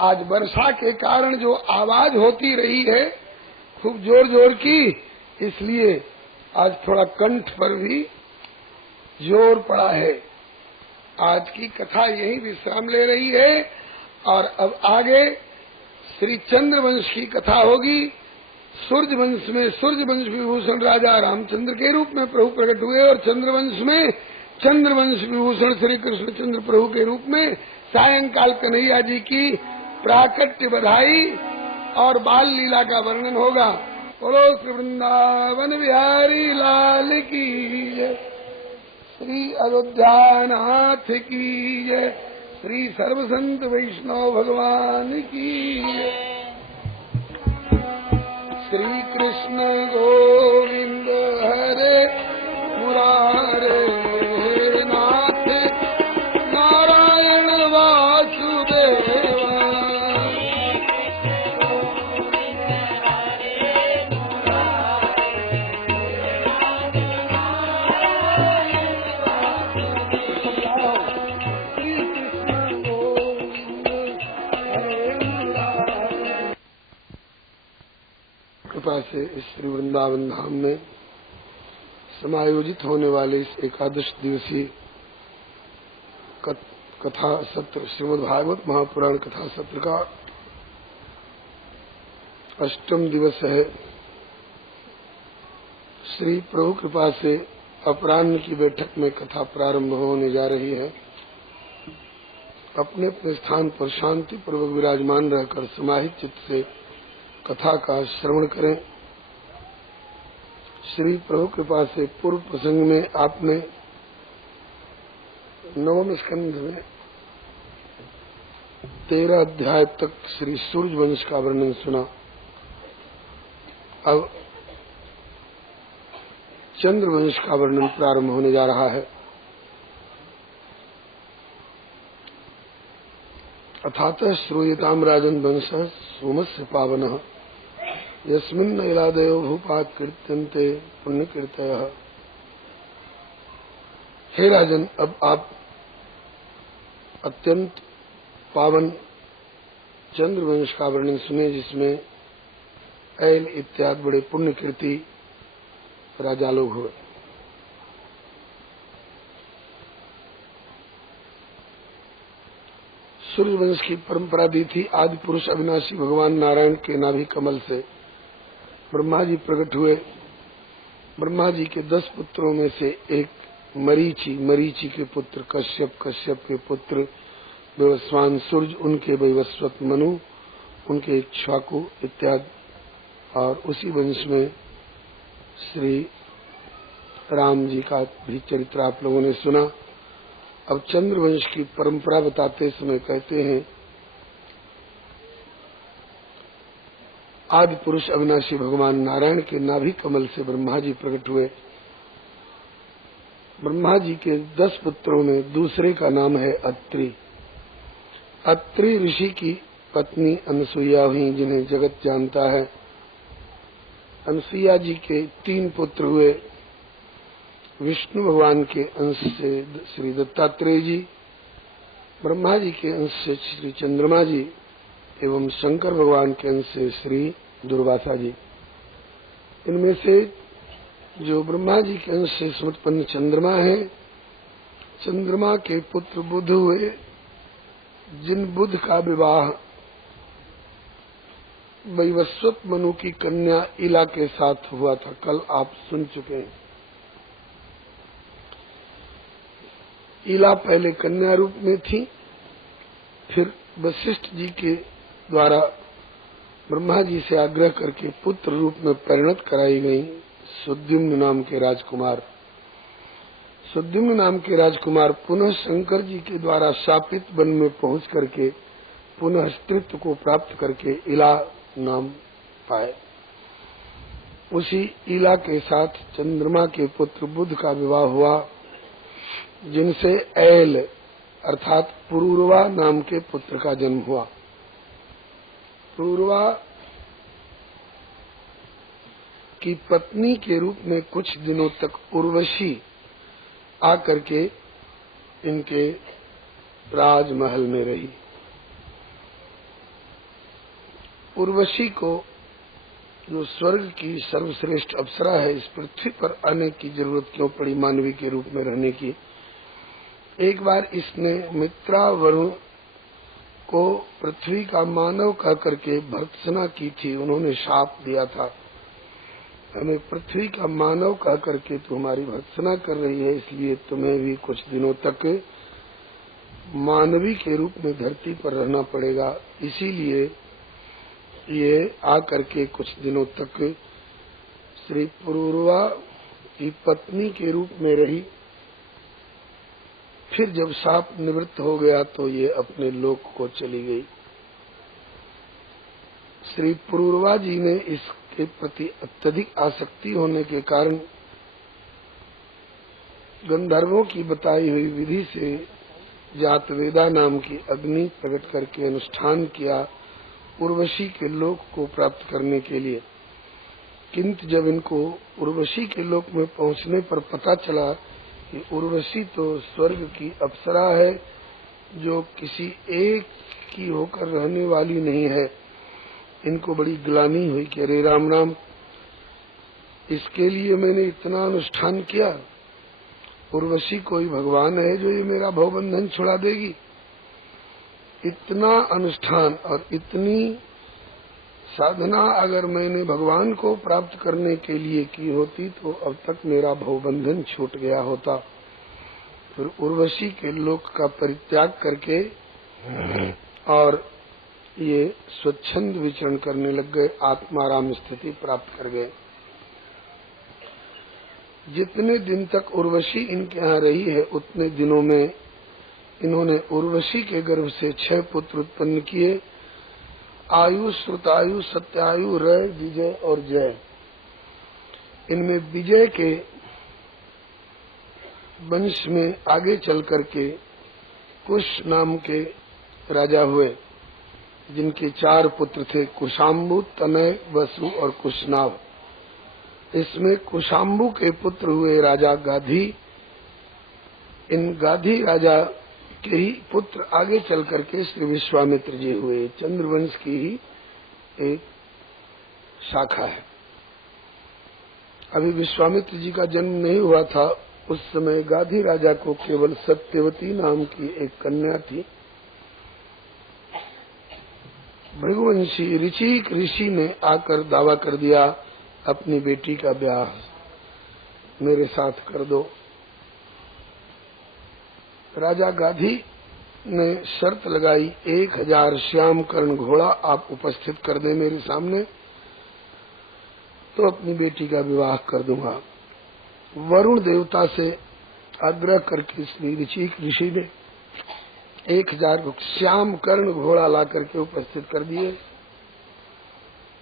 आज वर्षा के कारण जो आवाज होती रही है खूब जोर जोर की, इसलिए आज थोड़ा कंठ पर भी जोर पड़ा है। आज की कथा यही विश्राम ले रही है और अब आगे श्री चंद्रवंश की कथा होगी। सूर्यवंश में सूर्यवंश विभूषण राजा रामचंद्र के रूप में प्रभु प्रकट हुए और चंद्रवंश में चंद्रवंश विभूषण श्री कृष्ण चंद्र प्रभु के रूप में सायंकाल कन्हैया जी की प्राकट्य बधाई और बाल लीला का वर्णन होगा। बोलो श्री वृंदावन बिहारी लाल की जय, श्री अयोध्यानाथ की जय, श्री सर्वसंत वैष्णव भगवान की जय। श्री कृष्ण गोविंद हरे मुरारे नाथ नारायण वासुदेवा। कृपा से इस श्री वृंदावन धाम में समायोजित होने वाले इस एकादश दिवसीय कथा सत्र श्रीमद् भागवत महापुराण कथा सत्र का 8वां दिवस है। श्री प्रभु कृपा से अपराह्न की बैठक में कथा प्रारंभ होने जा रही है। अपने अपने स्थान पर शांति पूर्वक विराजमान रहकर समाहित चित्त से कथा का श्रवण करें। श्री प्रभु कृपा से पूर्व प्रसंग में आपने 9वें स्कंध में 13 अध्याय तक श्री सूर्यवंश का वर्णन सुना। अब चंद्रवंश का वर्णन प्रारंभ होने जा रहा है। अथातः श्रूयताम राजन वंश सोमस्य पावनः यस्मिन् इलादयो भूपात् कीर्त्यन्ते पुण्य कीर्तयः। हे राजन, अब आप अत्यंत पावन चंद्रवंश का वर्णन सुने, जिसमें ऐल इत्यादि बड़े पुण्य कीर्ति राजा लोग हुए। सूर्यवंश की परंपरा दी थी। आदि पुरुष अविनाशी भगवान नारायण के नाभि कमल से ब्रह्मा जी प्रकट हुए। ब्रह्मा जी के 10 पुत्रों में से एक मरीचि, मरीचि के पुत्र कश्यप, कश्यप के पुत्र वैवस्वान सूर्य, उनके वैवस्वत मनु, उनके इक्ष्वाकु इत्यादि। और उसी वंश में श्री राम जी का भी चरित्र आप लोगों ने सुना। अब चंद्रवंश की परंपरा बताते समय कहते हैं, आदि पुरुष अविनाशी भगवान नारायण के नाभि कमल से ब्रह्मा जी प्रकट हुए। ब्रह्मा जी के 10 पुत्रों में दूसरे का नाम है अत्रि। अत्रि ऋषि की पत्नी अनसुईया हुई, जिन्हें जगत जानता है। अनसुईया जी के 3 पुत्र हुए। विष्णु भगवान के अंश से श्री दत्तात्रेय जी, ब्रह्मा जी के अंश से श्री चंद्रमा जी एवं शंकर भगवान के अंश से श्री दुर्वासा जी। इनमें से जो ब्रह्मा जी के अंश से उत्पन्न चंद्रमा है, चंद्रमा के पुत्र बुध हुए, जिन बुध का विवाह वैवस्वत मनु की कन्या इला के साथ हुआ था, कल आप सुन चुके हैं। इला पहले कन्या रूप में थी, फिर वशिष्ठ जी के द्वारा ब्रह्मा जी से आग्रह करके पुत्र रूप में परिणत कराई गई। सुद्युम्न नाम के राजकुमार, सुद्युम्न नाम के राजकुमार पुनः शंकर जी के द्वारा शापित वन में पहुंच करके पुनः स्त्रीत्व को प्राप्त करके इला नाम पाए। उसी इला के साथ चंद्रमा के पुत्र बुध का विवाह हुआ, जिनसे ऐल अर्थात पुरूरवा नाम के पुत्र का जन्म हुआ। पुरूरवा की पत्नी के रूप में कुछ दिनों तक उर्वशी आकर के इनके राजमहल में रही। उर्वशी को, जो स्वर्ग की सर्वश्रेष्ठ अप्सरा है, इस पृथ्वी पर आने की जरूरत क्यों पड़ी मानवी के रूप में रहने की? एक बार इसने मित्रा वरुण को पृथ्वी का मानव कह करके भर्त्सना की थी। उन्होंने शाप दिया था, हमें पृथ्वी का मानव कह करके तुम्हारी भर्त्सना कर रही है, इसलिए तुम्हें भी कुछ दिनों तक मानवी के रूप में धरती पर रहना पड़ेगा। इसीलिए ये आकर के कुछ दिनों तक श्री पुरूरवा की पत्नी के रूप में रही। फिर जब शाप निवृत्त हो गया तो ये अपने लोक को चली गई। श्री पुरूरवा जी ने इसके प्रति अत्यधिक आसक्ति होने के कारण गंधर्वों की बताई हुई विधि से जातवेदा नाम की अग्नि प्रकट करके अनुष्ठान किया उर्वशी के लोक को प्राप्त करने के लिए। किंतु जब इनको उर्वशी के लोक में पहुंचने पर पता चला कि उर्वशी तो स्वर्ग की अप्सरा है, जो किसी एक की होकर रहने वाली नहीं है, इनको बड़ी ग्लानि हुई कि अरे राम राम, इसके लिए मैंने इतना अनुष्ठान किया, उर्वशी कोई भगवान है जो ये मेरा भवबंधन छुड़ा देगी? इतना अनुष्ठान और इतनी साधना अगर मैंने भगवान को प्राप्त करने के लिए की होती तो अब तक मेरा भवबंधन छूट गया होता। फिर उर्वशी के लोक का परित्याग करके और ये स्वच्छंद विचरण करने लग गए, आत्माराम स्थिति प्राप्त कर गए। जितने दिन तक उर्वशी इनके यहाँ रही है उतने दिनों में इन्होंने उर्वशी के गर्भ से 6 पुत्र उत्पन्न किए। आयु, श्रुतायु, सत्यायु, रय, विजय और जय। इनमें विजय के वंश में आगे चल करके कुश नाम के राजा हुए, जिनके 4 पुत्र थे, कुशाम्बु, तनय, वसु और कुशनाभ। इसमें कुशाम्बु के पुत्र हुए राजा गाधी। इन गाधी राजा के ही पुत्र आगे चल करके श्री विश्वामित्र जी हुए। चंद्रवंश की ही एक शाखा है। अभी विश्वामित्र जी का जन्म नहीं हुआ था, उस समय गाधी राजा को केवल सत्यवती नाम की एक कन्या थी। भृगुवंशी ऋचिक ऋषि ने आकर दावा कर दिया, अपनी बेटी का ब्याह मेरे साथ कर दो। राजा गाधी ने शर्त लगाई, 1000 श्याम कर्ण घोड़ा आप उपस्थित कर दे मेरे सामने, तो अपनी बेटी का विवाह कर दूंगा। वरुण देवता से आग्रह करके श्री ऋचिक ऋषि ने 1000 श्याम कर्ण घोड़ा ला करके उपस्थित कर दिए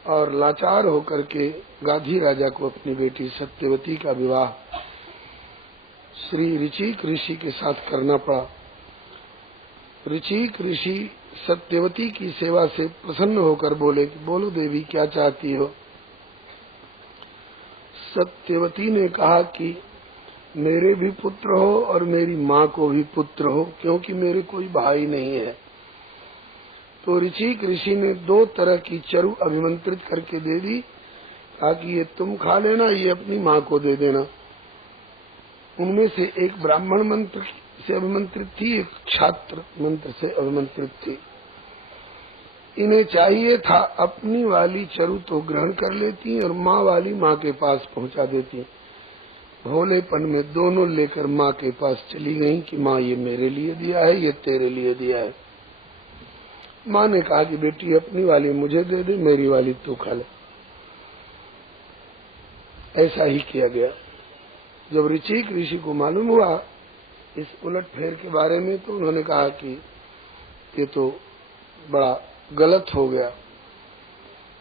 और लाचार होकर के गाधी राजा को अपनी बेटी सत्यवती का विवाह श्री ऋचिक ऋषि के साथ करना पड़ा। ऋचिक ऋषि सत्यवती की सेवा से प्रसन्न होकर बोले कि बोलो देवी क्या चाहती हो? सत्यवती ने कहा कि मेरे भी पुत्र हो और मेरी माँ को भी पुत्र हो, क्योंकि मेरे कोई भाई नहीं है। तो ऋचिक ऋषि ने 2 तरह की चरु अभिमंत्रित करके दे दी, ताकि ये तुम खा लेना, ये अपनी माँ को दे देना। उनमें से एक ब्राह्मण मंत्र से अभिमंत्रित थी, एक छात्र मंत्र से अभिमंत्रित थी। इन्हें चाहिए था अपनी वाली चरु तो ग्रहण कर लेती और माँ वाली माँ के पास पहुँचा देती। भोलेपन में दोनों लेकर माँ के पास चली गईं कि माँ ये मेरे लिए दिया है, ये तेरे लिए दिया है। माँ ने कहा कि बेटी अपनी वाली मुझे दे दे, मेरी वाली तू खा ले। ऐसा ही किया गया। जब ऋचिक ऋषि को मालूम हुआ इस उलटफेर के बारे में, तो उन्होंने कहा कि ये तो बड़ा गलत हो गया।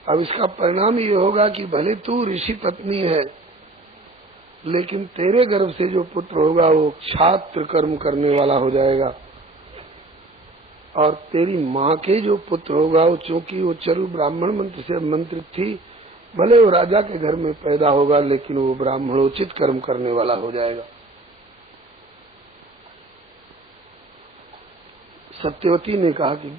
अब इसका परिणाम ये होगा कि भले तू ऋषि पत्नी है, लेकिन तेरे गर्भ से जो पुत्र होगा वो छात्र कर्म करने वाला हो जाएगा, और तेरी माँ के जो पुत्र होगा वो, चूंकि वो चरु ब्राह्मण मंत्र से मंत्रित थी, भले वो राजा के घर में पैदा होगा लेकिन वो ब्राह्मणोचित कर्म करने वाला हो जाएगा। सत्यवती ने कहा कि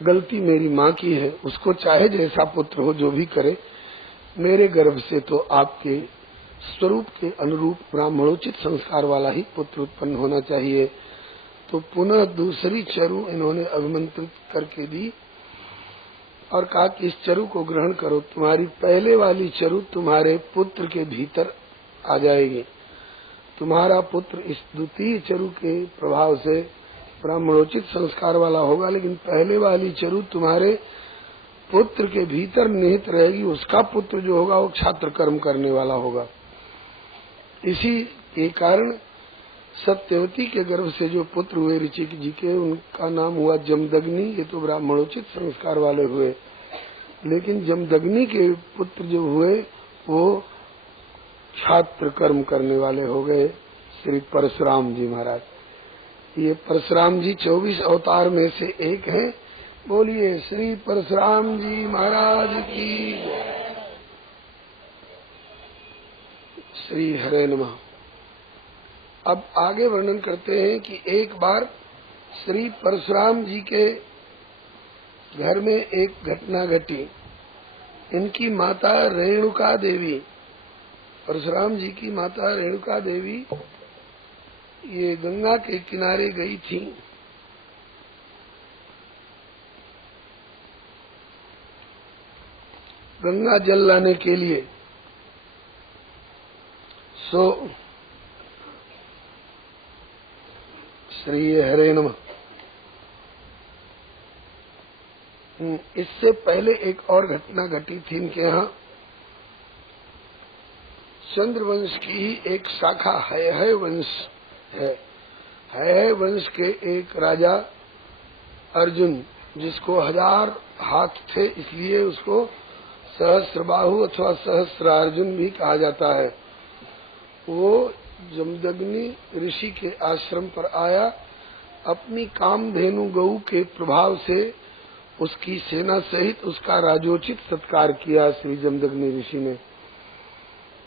गलती मेरी माँ की है, उसको चाहे जैसा पुत्र हो जो भी करे, मेरे गर्भ से तो आपके स्वरूप के अनुरूप ब्राह्मणोचित संस्कार वाला ही पुत्र उत्पन्न होना चाहिए। तो पुनः दूसरी चरु इन्होंने अभिमंत्रित करके दी और कहा कि इस चरु को ग्रहण करो, तुम्हारी पहले वाली चरु तुम्हारे पुत्र के भीतर आ जाएगी। तुम्हारा पुत्र इस द्वितीय चरु के प्रभाव से ब्राह्मणोचित संस्कार वाला होगा, लेकिन पहले वाली चरु तुम्हारे पुत्र के भीतर निहित रहेगी। उसका पुत्र जो होगा वो क्षात्र कर्म करने वाला होगा। इसी के कारण सत्यवती के गर्भ से जो पुत्र हुए ऋचिक जी के, उनका नाम हुआ जमदग्नि। ये तो ब्राह्मणोचित संस्कार वाले हुए, लेकिन जमदग्नि के पुत्र जो हुए वो क्षात्र कर्म करने वाले हो गए, श्री परशुराम जी महाराज। ये परशुराम जी 24 अवतार में से एक हैं। बोलिए श्री परशुराम जी महाराज की श्री हरे नमः। अब आगे वर्णन करते हैं कि एक बार श्री परशुराम जी के घर में एक घटना घटी। इनकी माता रेणुका देवी, परशुराम जी की माता रेणुका देवी ये गंगा के किनारे गई थी। गंगा जल लाने के लिए। श्री हरे नमः। इससे पहले एक और घटना घटी थी इनके यहाँ। चंद्रवंश की ही एक शाखा है वंश है वंश के एक राजा अर्जुन, जिसको 1000 हाथ थे, इसलिए उसको सहस्त्रबाहु अथवा सहस्त्रार्जुन भी कहा जाता है। वो जमदग्नि ऋषि के आश्रम पर आया। अपनी कामधेनु गऊ के प्रभाव से उसकी सेना सहित उसका राजोचित सत्कार किया श्री जमदग्नि ऋषि ने।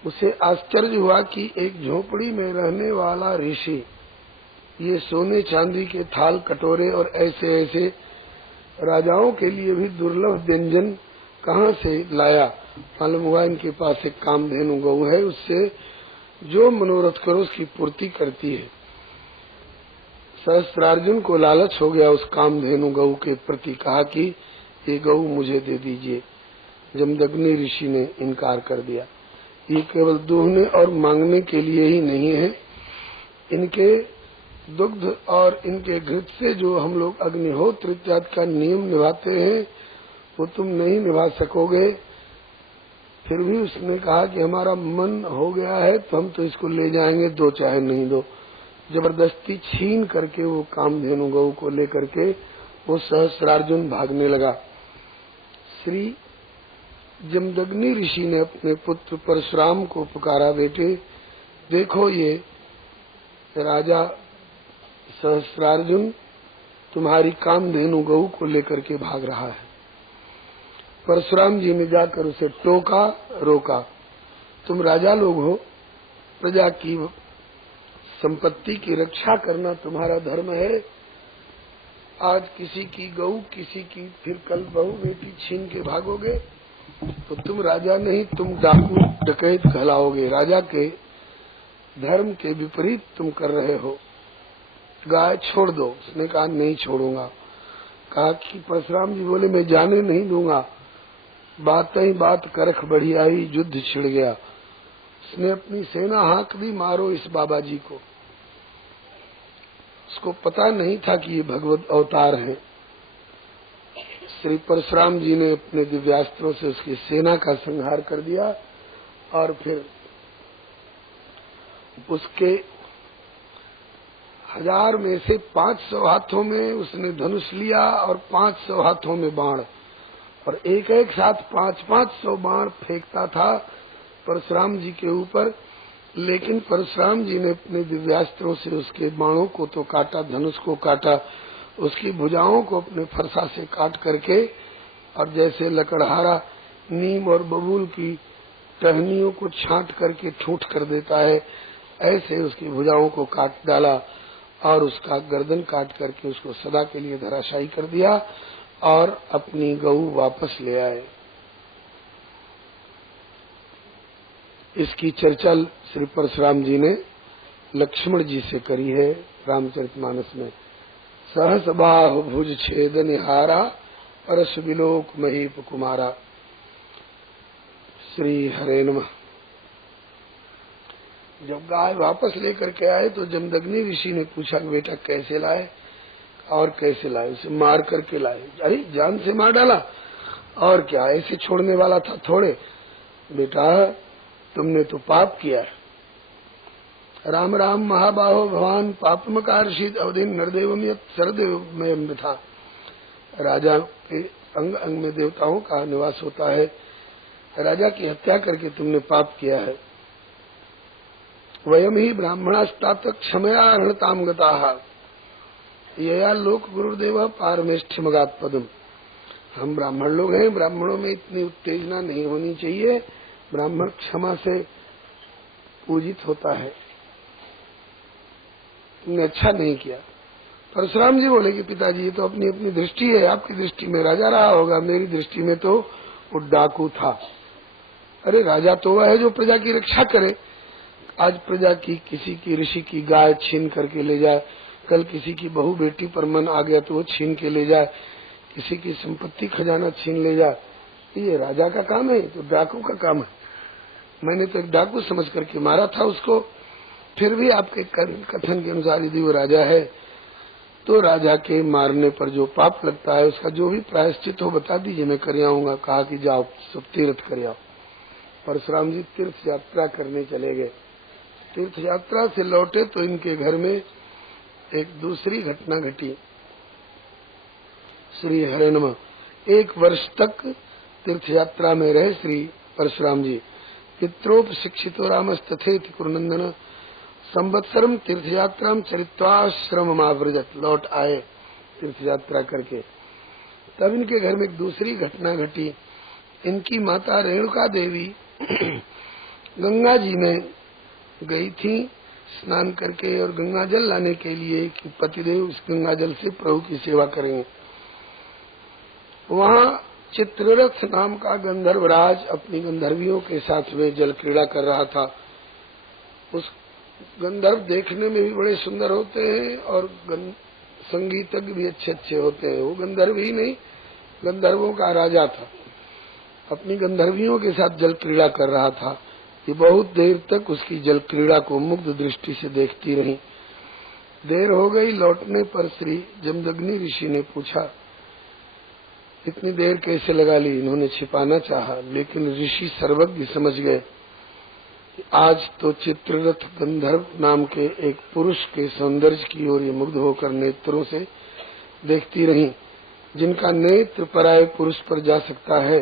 उसे आश्चर्य हुआ कि एक झोपड़ी में रहने वाला ऋषि ये सोने चांदी के थाल कटोरे और ऐसे ऐसे राजाओं के लिए भी दुर्लभ व्यंजन कहाँ से लाया। मालूम हुआ इनके पास एक कामधेनु गऊ है, उससे जो मनोरथ करो उसकी पूर्ति करती है। सहस्त्रार्जुन को लालच हो गया उस कामधेनु गऊ के प्रति, कहा कि ये गऊ मुझे दे दीजिए। जमदग्नि ऋषि ने इनकार कर दिया। ये केवल दूहने और मांगने के लिए ही नहीं है। इनके दुग्ध और इनके घृत से जो हम लोग अग्निहोत्र इत्यादि का नियम निभाते हैं वो तुम नहीं निभा सकोगे। फिर भी उसने कहा कि हमारा मन हो गया है तो हम तो इसको ले जाएंगे, दो चाहे नहीं दो। जबरदस्ती छीन करके वो कामधेनु गऊ को लेकर के वो सहस्त्रार्जुन भागने लगा। श्री जमदग्नि ऋषि ने अपने पुत्र परशुराम को पुकारा, बेटे देखो ये राजा सहस्त्रार्जुन तुम्हारी कामधेनु गऊ को लेकर के भाग रहा है। परशुराम जी ने जाकर उसे टोका रोका। तुम राजा लोग हो, प्रजा की संपत्ति की रक्षा करना तुम्हारा धर्म है। आज किसी की गऊ, किसी की फिर कल बहू बेटी छीन के भागोगे तो तुम राजा नहीं, तुम डाकू डकैत कहलाओगे। राजा के धर्म के विपरीत तुम कर रहे हो। गाय छोड़ दो। उसने कहा नहीं छोड़ूंगा। कहा कि परशुराम जी बोले मैं जाने नहीं दूंगा। बात ही बात करख बढ़ी आई, युद्ध छिड़ गया। उसने अपनी सेना हाँक दी, मारो इस बाबा जी को। उसको पता नहीं था कि ये भगवत अवतार हैं। श्री परशुराम जी ने अपने दिव्यास्त्रों से उसकी सेना का संहार कर दिया और फिर उसके 1000 में से 500 हाथों में उसने धनुष लिया और 500 हाथों में बाण, और एक एक साथ 500 बाण फेंकता था परशुराम जी के ऊपर। लेकिन परशुराम जी ने अपने दिव्यास्त्रों से उसके बाणों को तो काटा, धनुष को काटा, उसकी भुजाओं को अपने फरसा से काट करके, और जैसे लकड़हारा नीम और बबूल की टहनियों को छांट करके ठूंठ कर देता है, ऐसे उसकी भुजाओं को काट डाला और उसका गर्दन काट करके उसको सदा के लिए धराशायी कर दिया और अपनी गऊ वापस ले आए। इसकी चर्चा श्री परशुराम जी ने लक्ष्मण जी से करी है रामचरितमानस में। सहस बाहु भुज छेदन हारा परस विलोक महीप कुमारा। श्री हरे नमः। जब गाय वापस लेकर के आए तो जमदग्नि ऋषि ने पूछा कि बेटा कैसे लाए और कैसे लाए? उसे मार करके लाए। अरे जान से मार डाला और क्या, ऐसे छोड़ने वाला था थोड़े। बेटा तुमने तो पाप किया है। राम राम महाबाहो भगवान पापमकारशीत अवधिन नरदेवम यत् सरदेव में था। राजा के अंग अंग में देवताओं का निवास होता है। राजा की हत्या करके तुमने पाप किया है। वयम ही ब्राह्मणास्तात क्षमया रणताम गताः यया लोक गुरुदेव पारमेष्ठ्यमगात पदम। हम ब्राह्मण लोग हैं, ब्राह्मणों में इतनी उत्तेजना नहीं होनी चाहिए। ब्राह्मण क्षमा से पूजित होता है। तुमने अच्छा नहीं किया। परशुराम जी बोले कि पिताजी ये तो अपनी अपनी दृष्टि है, आपकी दृष्टि में राजा रहा होगा, मेरी दृष्टि में तो वो डाकू था। अरे राजा तो वह है जो प्रजा की रक्षा करे। आज प्रजा की किसी की ऋषि की गाय छीन करके ले जाए, कल किसी की बहू बेटी पर मन आ गया तो वो छीन के ले जाए, किसी की संपत्ति खजाना छीन ले जाए, ये राजा का काम है? तो डाकू का काम है। मैंने तो एक डाकू समझ करके मारा था उसको। फिर भी आपके कथन के अनुसार यदि वो राजा है तो राजा के मारने पर जो पाप लगता है उसका जो भी प्रायश्चित हो बता दीजिए, मैं कर आऊंगा। कहा कि जाओ सब तीर्थ कर आओ। परशुराम जी तीर्थ यात्रा करने चले गए। तीर्थ यात्रा से लौटे तो इनके घर में एक दूसरी घटना घटी। श्री हरे नमः। 1 वर्ष तक तीर्थ यात्रा में रहे श्री परशुराम जी। पित्रोप शिक्षितो रामस्तथेति कुरुनंदन संवत्सरम तीर्थ यात्रा चरित्वाश्रम आव्रजत। लौट आए तीर्थ यात्रा करके। तब इनके घर में एक दूसरी घटना घटी। इनकी माता रेणुका देवी गंगा जी में गई थी स्नान करके और गंगा जल लाने के लिए कि पतिदेव इस गंगा जल से प्रभु की सेवा करेंगे। वहाँ चित्ररथ नाम का गंधर्वराज अपनी गंधर्वियों के साथ में जल क्रीड़ा कर रहा था। उस गंधर्व देखने में भी बड़े सुंदर होते हैं और संगीतज्ञ भी अच्छे अच्छे होते हैं। वो गंधर्व ही नहीं, गंधर्वों का राजा था। अपनी गंधर्वियों के साथ जल क्रीड़ा कर रहा था। ये बहुत देर तक उसकी जल क्रीड़ा को मुग्ध दृष्टि से देखती रही। देर हो गई। लौटने पर श्री जमदग्नि ऋषि ने पूछा इतनी देर कैसे लगा ली? इन्होंने छिपाना चाहा, लेकिन ऋषि सर्वज्ञ समझ गए। आज तो चित्ररथ गंधर्व नाम के एक पुरुष के सौंदर्य की ओर ये मुग्ध होकर नेत्रों से देखती रही। जिनका नेत्र पराये पुरुष पर जा सकता है,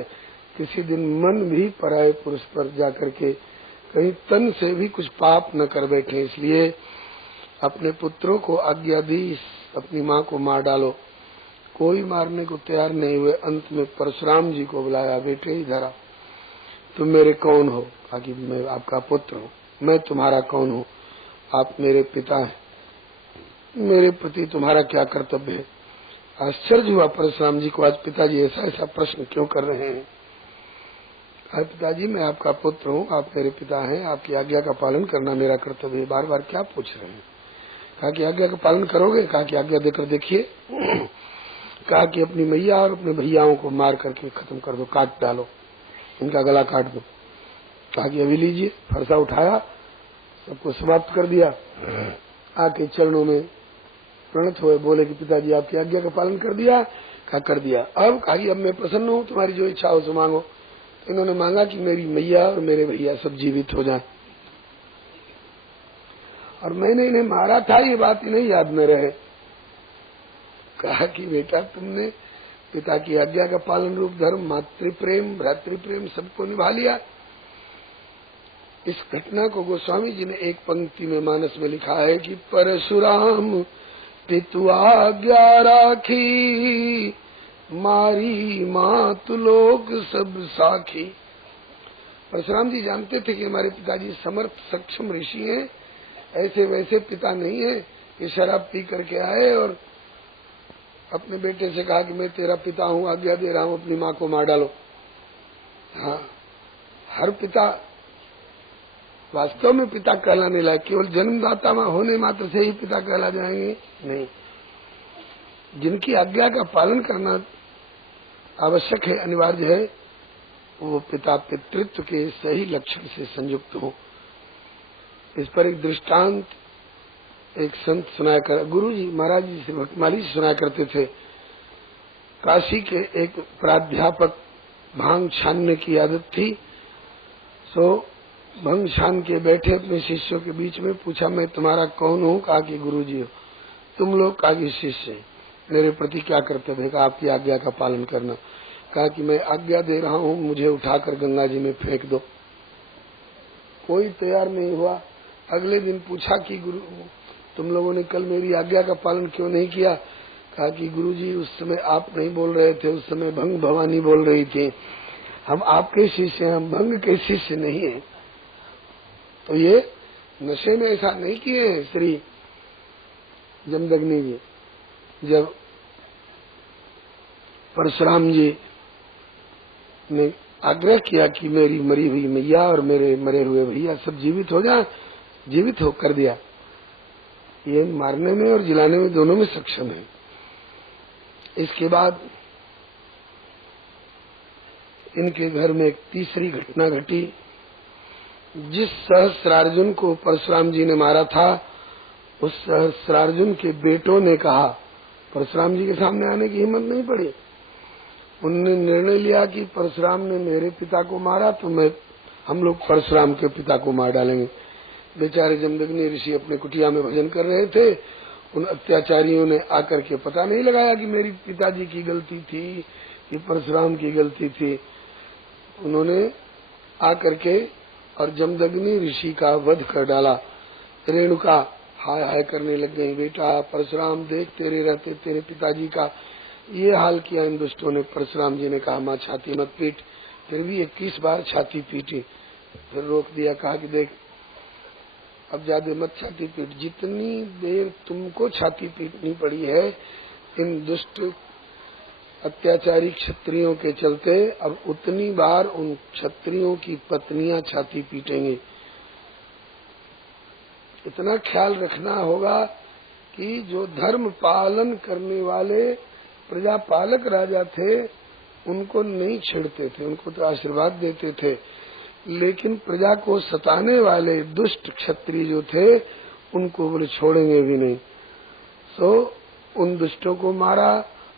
किसी दिन मन भी पराये पुरुष पर जाकर के कहीं तन से भी कुछ पाप न कर बैठे। इसलिए अपने पुत्रों को आज्ञा दी, अपनी माँ को मार डालो। कोई मारने को तैयार नहीं हुए। अंत में परशुराम जी को बुलाया, बेटे इधर आ, तुम मेरे कौन हो? कहा कि मैं आपका पुत्र हूँ। मैं तुम्हारा कौन हूँ? आप मेरे पिता हैं, मेरे प्रति तुम्हारा क्या कर्तव्य है? आश्चर्य हुआ परशुराम जी को, आज पिताजी ऐसा ऐसा प्रश्न क्यों कर रहे हैं? कहा पिताजी मैं आपका पुत्र हूँ, आप मेरे पिता हैं, आपकी आज्ञा का पालन करना मेरा कर्तव्य है। बार बार क्या पूछ रहे हैं? कहा कि आज्ञा का पालन करोगे? कहा कि आज्ञा देकर देखिए। कहा कि अपनी मैया और अपने भैयाओं को मार करके खत्म कर दो, काट डालो, इनका गला काट दो। कहा कि अभी लीजिए। फरसा उठाया, सबको समाप्त कर दिया। आके चरणों में प्रणत हुए, बोले कि पिताजी आपकी आज्ञा का पालन कर दिया? कहा कर दिया। अब कहा कि अब मैं प्रसन्न हूँ, तुम्हारी जो इच्छा हो सो मांगो। इन्होंने मांगा कि मेरी मैया और मेरे भैया सब जीवित हो जाएं। और मैंने इन्हें मारा था, ये बात इन्हें याद न रहे। कहा कि बेटा तुमने पिता की आज्ञा का पालन रूप धर्म, मातृ प्रेम, भ्रातृ प्रेम सबको निभा लिया। इस घटना को गोस्वामी जी ने एक पंक्ति में मानस में लिखा है कि परशुराम पितु आज्ञा राखी, मारी मातु लोक सब साखी। परशुराम जी जानते थे कि हमारे पिताजी समर्थ सक्षम ऋषि हैं, ऐसे वैसे पिता नहीं है। ये शराब पी करके आए और अपने बेटे से कहा कि मैं तेरा पिता हूँ, आज्ञा दे रहा हूँ अपनी माँ को मार डालो। हाँ, हर पिता वास्तव में पिता कहलाने लायक, केवल जन्मदाता में होने मात्र से ही पिता कहला जाएंगे नहीं। जिनकी आज्ञा का पालन करना आवश्यक है, अनिवार्य है, वो पिता पितृत्व के सही लक्षण से संयुक्त हो। इस पर एक दृष्टांत एक संत सुनाया कर, गुरु जी महाराज जी से भक्तमाली से सुनाया करते थे। काशी के एक प्राध्यापक भांग छानने की आदत थी, सो भंग छान के बैठे अपने शिष्यों के बीच में, पूछा मैं तुम्हारा कौन हूँ? कहा कि गुरु जी हो। तुम लोग? कहा कि शिष्य हैं। मेरे प्रति क्या कर्तव्य है? कहा आपकी आज्ञा का पालन करना। कहा कि मैं आज्ञा दे रहा हूँ, मुझे उठाकर गंगा जी में फेंक दो। कोई तैयार नहीं हुआ। अगले दिन पूछा कि गुरु तुम लोगों ने कल मेरी आज्ञा का पालन क्यों नहीं किया? कहा कि गुरु जी उस समय आप नहीं बोल रहे थे, उस समय भंग भवानी बोल रही थी। हम आपके शिष्य हैं, हम भंग के शिष्य नहीं हैं। तो ये नशे में ऐसा नहीं किए हैं श्री जमदग्नि जी। जब परशुराम जी ने आग्रह किया कि मेरी मरी हुई मैया और मेरे मरे हुए भैया सब जीवित हो जाए, जीवित हो कर दिया। ये मारने में और जिलाने में दोनों में सक्षम है। इसके बाद इनके घर में एक तीसरी घटना घटी। जिस सहस्रार्जुन को परशुराम जी ने मारा था, उस सहस्रार्जुन के बेटों ने कहा, परशुराम जी के सामने आने की हिम्मत नहीं पड़ी। उन्होंने निर्णय लिया कि परशुराम ने मेरे पिता को मारा तो हम लोग परशुराम के पिता को मार डालेंगे। बेचारे जमदग्नि ऋषि अपने कुटिया में भजन कर रहे थे। उन अत्याचारियों ने आकर के पता नहीं लगाया कि मेरी पिताजी की गलती थी कि परशुराम की गलती थी। उन्होंने आकर के और जमदग्नि ऋषि का वध कर डाला। रेणुका हाय हाय करने लग गई, बेटा परशुराम देख तेरे रहते तेरे पिताजी का ये हाल किया इन दुष्टों ने। परशुराम जी ने कहा माँ छाती मत पीट। फिर भी 21 बार छाती पीटी, फिर रोक दिया। कहा कि देख अब ज्यादा मत छाती पीट, जितनी देर तुमको छाती पीटनी पड़ी है इन दुष्ट अत्याचारी क्षत्रियों के चलते, अब उतनी बार उन क्षत्रियों की पत्नियां छाती पीटेंगे। इतना ख्याल रखना होगा कि जो धर्म पालन करने वाले प्रजापालक राजा थे उनको नहीं छेड़ते थे, उनको तो आशीर्वाद देते थे, लेकिन प्रजा को सताने वाले दुष्ट क्षत्रिय जो थे उनको बोले छोड़ेंगे भी नहीं। सो उन दुष्टों को मारा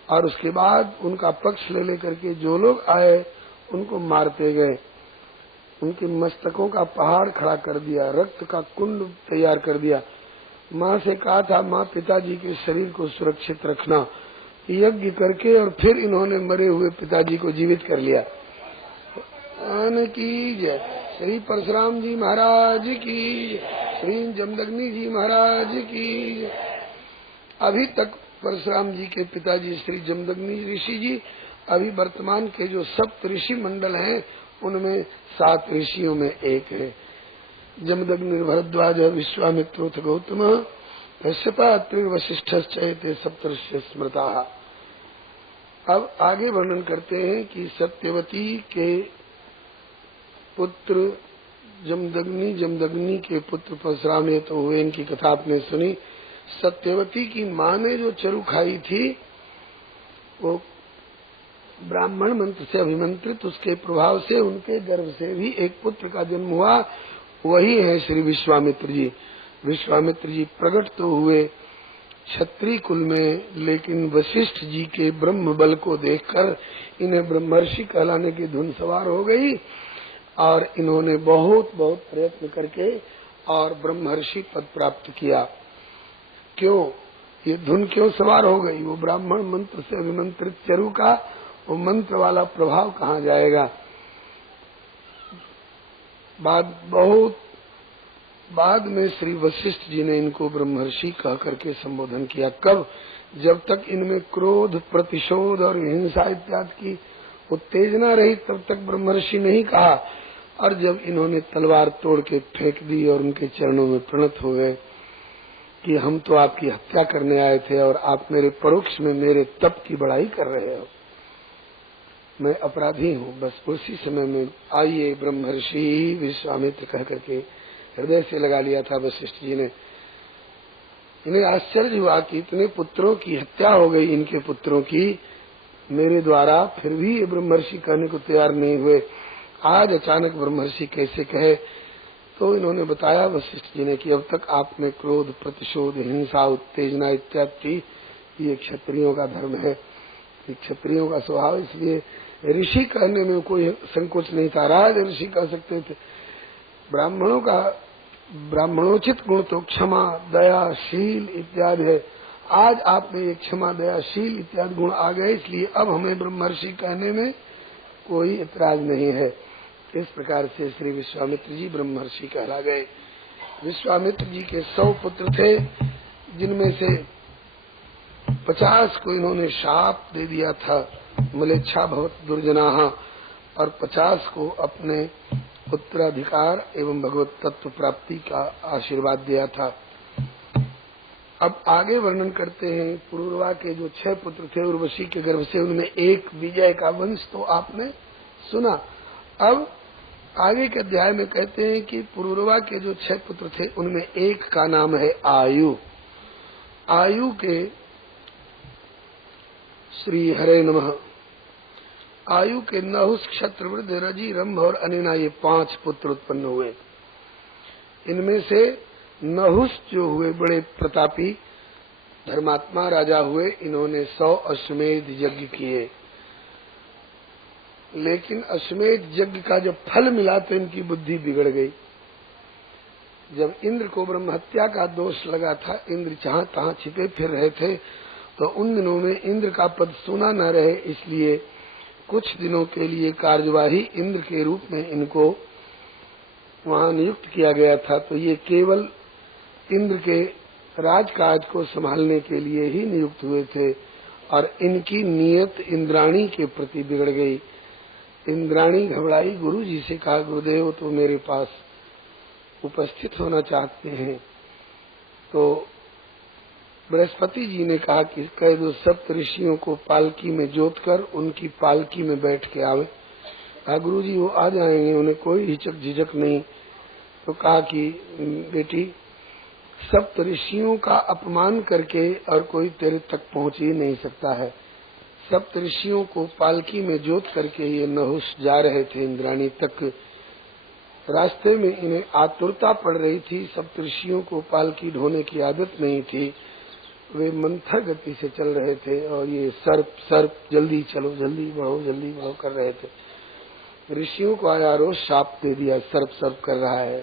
और उसके बाद उनका पक्ष ले लेकर के जो लोग आए उनको मारते गए। उनके मस्तकों का पहाड़ खड़ा कर दिया, रक्त का कुंड तैयार कर दिया। माँ से कहा था माँ पिताजी के शरीर को सुरक्षित रखना, यज्ञ करके और फिर इन्होंने मरे हुए पिताजी को जीवित कर लिया। आन की जय, श्री परशुराम जी महाराज की, श्री जमदग्नि जी महाराज की। अभी तक परशुराम जी के पिताजी श्री जमदग्नि ऋषि जी, अभी वर्तमान के जो सप्त ऋषि मंडल हैं उनमें 7 ऋषियों में एक है। जमदग्नि भरद्वाज विश्वामित्रोथ गौतम कश्यपा वशिष्ठ चैते सप्तर्षि स्मृता। अब आगे वर्णन करते हैं कि सत्यवती के पुत्र जमदग्नि, जमदग्नि के पुत्र परशुराम ने तो हुए, इनकी कथा आपने सुनी। सत्यवती की माँ ने जो चरु खाई थी वो ब्राह्मण मंत्र से अभिमंत्रित, उसके प्रभाव से उनके गर्भ से भी एक पुत्र का जन्म हुआ, वही है श्री विश्वामित्र जी। विश्वामित्र जी प्रकट तो हुए क्षत्रिय कुल में, लेकिन वशिष्ठ जी के ब्रह्म बल को देखकर इन्हें ब्रह्मर्षि कहलाने की धुन सवार हो गई और इन्होंने बहुत बहुत प्रयत्न करके और ब्रह्मर्षि पद प्राप्त किया। क्यों ये धुन क्यों सवार हो गई? वो ब्राह्मण मंत्र से अभिमंत्रित चरु का वो मंत्र वाला प्रभाव कहाँ जाएगा? बहुत बाद में श्री वशिष्ठ जी ने इनको ब्रह्मर्षि कह करके संबोधन किया। कब? जब तक इनमें क्रोध, प्रतिशोध और हिंसा इत्यादि की उत्तेजना रही तब तक ब्रह्मर्षि नहीं कहा, और जब इन्होंने तलवार तोड़ के फेंक दी और उनके चरणों में प्रणत हो गए कि हम तो आपकी हत्या करने आए थे और आप मेरे परोक्ष में मेरे तप की बड़ाई कर रहे हो, मैं अपराधी हूँ। बस उसी समय में आइए ब्रह्मर्षि विश्वामित्र कह करके हृदय से लगा लिया था वशिष्ठ जी ने। इन्हें आश्चर्य हुआ कि इतने पुत्रों की हत्या हो गई, इनके पुत्रों की मेरे द्वारा, फिर भी ये ब्रह्मर्षि कहने को तैयार नहीं हुए। आज अचानक ब्रह्मर्षि कैसे कहे? तो इन्होंने बताया वशिष्ठ जी ने कि अब तक आपने क्रोध, प्रतिशोध, हिंसा, उत्तेजना इत्यादि, ये क्षत्रियों का धर्म है, क्षत्रियों का स्वभाव, इसलिए ऋषि कहने में कोई संकोच नहीं था। राज ऋषि कह सकते थे। ब्राह्मणों का ब्राह्मणोचित गुण तो क्षमा, दया, शील इत्यादि है। आज आप में ये क्षमा, दया, शील इत्यादि गुण आ गए, इसलिए अब हमें ब्रह्मर्षि कहने में कोई इतराज नहीं है। इस प्रकार से श्री विश्वामित्र जी ब्रह्मर्षि कहला गए। विश्वामित्र जी के 100 पुत्र थे, जिनमें से 50 को इन्होंने शाप दे दिया था, मलेच्छा भवत दुर्जनाः, और 50 को अपने उत्तराधिकार एवं भगवत तत्व प्राप्ति का आशीर्वाद दिया था। अब आगे वर्णन करते हैं। पुरूरवा के जो 6 पुत्र थे उर्वशी के गर्भ से, उनमें एक विजय का वंश तो आपने सुना। अब आगे के अध्याय में कहते हैं कि पुरूरवा के जो 6 पुत्र थे उनमें एक का नाम है आयु। आयु के श्री हरे नमः। आयु के नहुष, क्षत्रवृद्ध, रजि, रंभ और अनिना, ये 5 पुत्र उत्पन्न हुए। इनमें से नहुष जो हुए बड़े प्रतापी धर्मात्मा राजा हुए, इन्होंने 100 अश्वमेध यज्ञ किए। लेकिन अश्वमेध यज्ञ का जब फल मिला तो इनकी बुद्धि बिगड़ गई। जब इंद्र को ब्रह्म हत्या का दोष लगा था, इंद्र जहां तहां छिपे फिर रहे थे, तो उन दिनों में इंद्र का पद सुना न रहे, इसलिए कुछ दिनों के लिए कार्यवाही इंद्र के रूप में इनको वहां नियुक्त किया गया था। तो ये केवल इंद्र के राजकाज को संभालने के लिए ही नियुक्त हुए थे, और इनकी नीयत इंद्राणी के प्रति बिगड़ गई। इंद्राणी घबराई, गुरु जी से कहा, गुरुदेव तो मेरे पास उपस्थित होना चाहते हैं। तो बृहस्पति जी ने कहा कि कह दो 7 ऋषियों को पालकी में जोतकर उनकी पालकी में बैठ के आवे। कहा गुरु जी वो आ जाएंगे, उन्हें कोई हिचक झिझक नहीं। तो कहा कि बेटी, 7 ऋषियों का अपमान करके और कोई तेरे तक पहुंच ही नहीं सकता है। 7 ऋषियों को पालकी में जोत करके ये नहुष जा रहे थे इंद्राणी तक। रास्ते में इन्हें आतुरता पड़ रही थी, 7 ऋषियों को पालकी ढोने की आदत नहीं थी, वे मंथर गति से चल रहे थे, और ये सर्प जल्दी चलो, जल्दी बढ़ो कर रहे थे। ऋषियों को आया रोज शाप दे दिया, सर्प कर रहा है।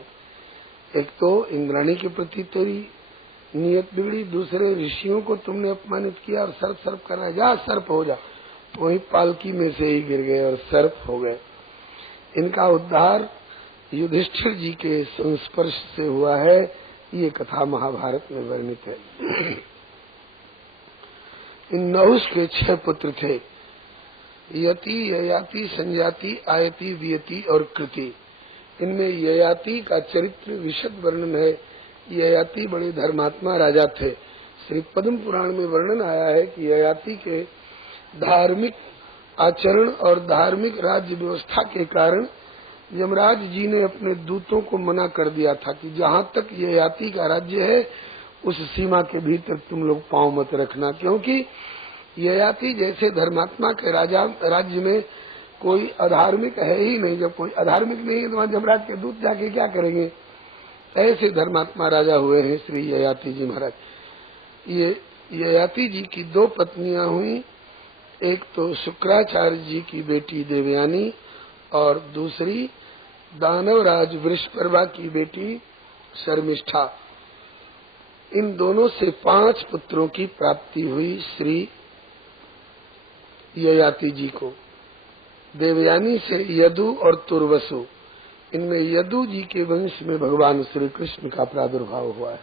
एक तो इंद्राणी के प्रति तेरी नियत बिगड़ी, दूसरे ऋषियों को तुमने अपमानित किया, और सर्प कर रहा है, जा सर्प हो जा। वही पालकी में से ही गिर गए और सर्प हो गए। इनका उद्धार युधिष्ठिर जी के संस्पर्श से हुआ है, ये कथा महाभारत में वर्णित है। इन नहुष के 6 पुत्र थे, यति, ययाति, संजाति, आयति, वियति और कृति। इनमें ययाति का चरित्र विशद वर्णन है। ययाति बड़े धर्मात्मा राजा थे। श्री पद्म पुराण में वर्णन आया है कि ययाति के धार्मिक आचरण और धार्मिक राज्य व्यवस्था के कारण यमराज जी ने अपने दूतों को मना कर दिया था कि जहाँ तक ययाति का राज्य है उस सीमा के भीतर तुम लोग पांव मत रखना, क्योंकि ययाति जैसे धर्मात्मा के राज्य में कोई अधार्मिक है ही नहीं। जब कोई अधार्मिक नहीं है तो वहाँ यमराज के दूत जाके क्या करेंगे? ऐसे धर्मात्मा राजा हुए हैं श्री ययाति जी महाराज। ये ययाति जी की 2 पत्नियां हुई, एक तो शुक्राचार्य जी की बेटी देवयानी और दूसरी दानवराज वृषपर्वा की बेटी शर्मिष्ठा। इन दोनों से 5 पुत्रों की प्राप्ति हुई श्री ययाति जी को। देवयानी से यदु और तुर्वसु, इनमें यदु जी के वंश में भगवान श्री कृष्ण का प्रादुर्भाव हुआ है।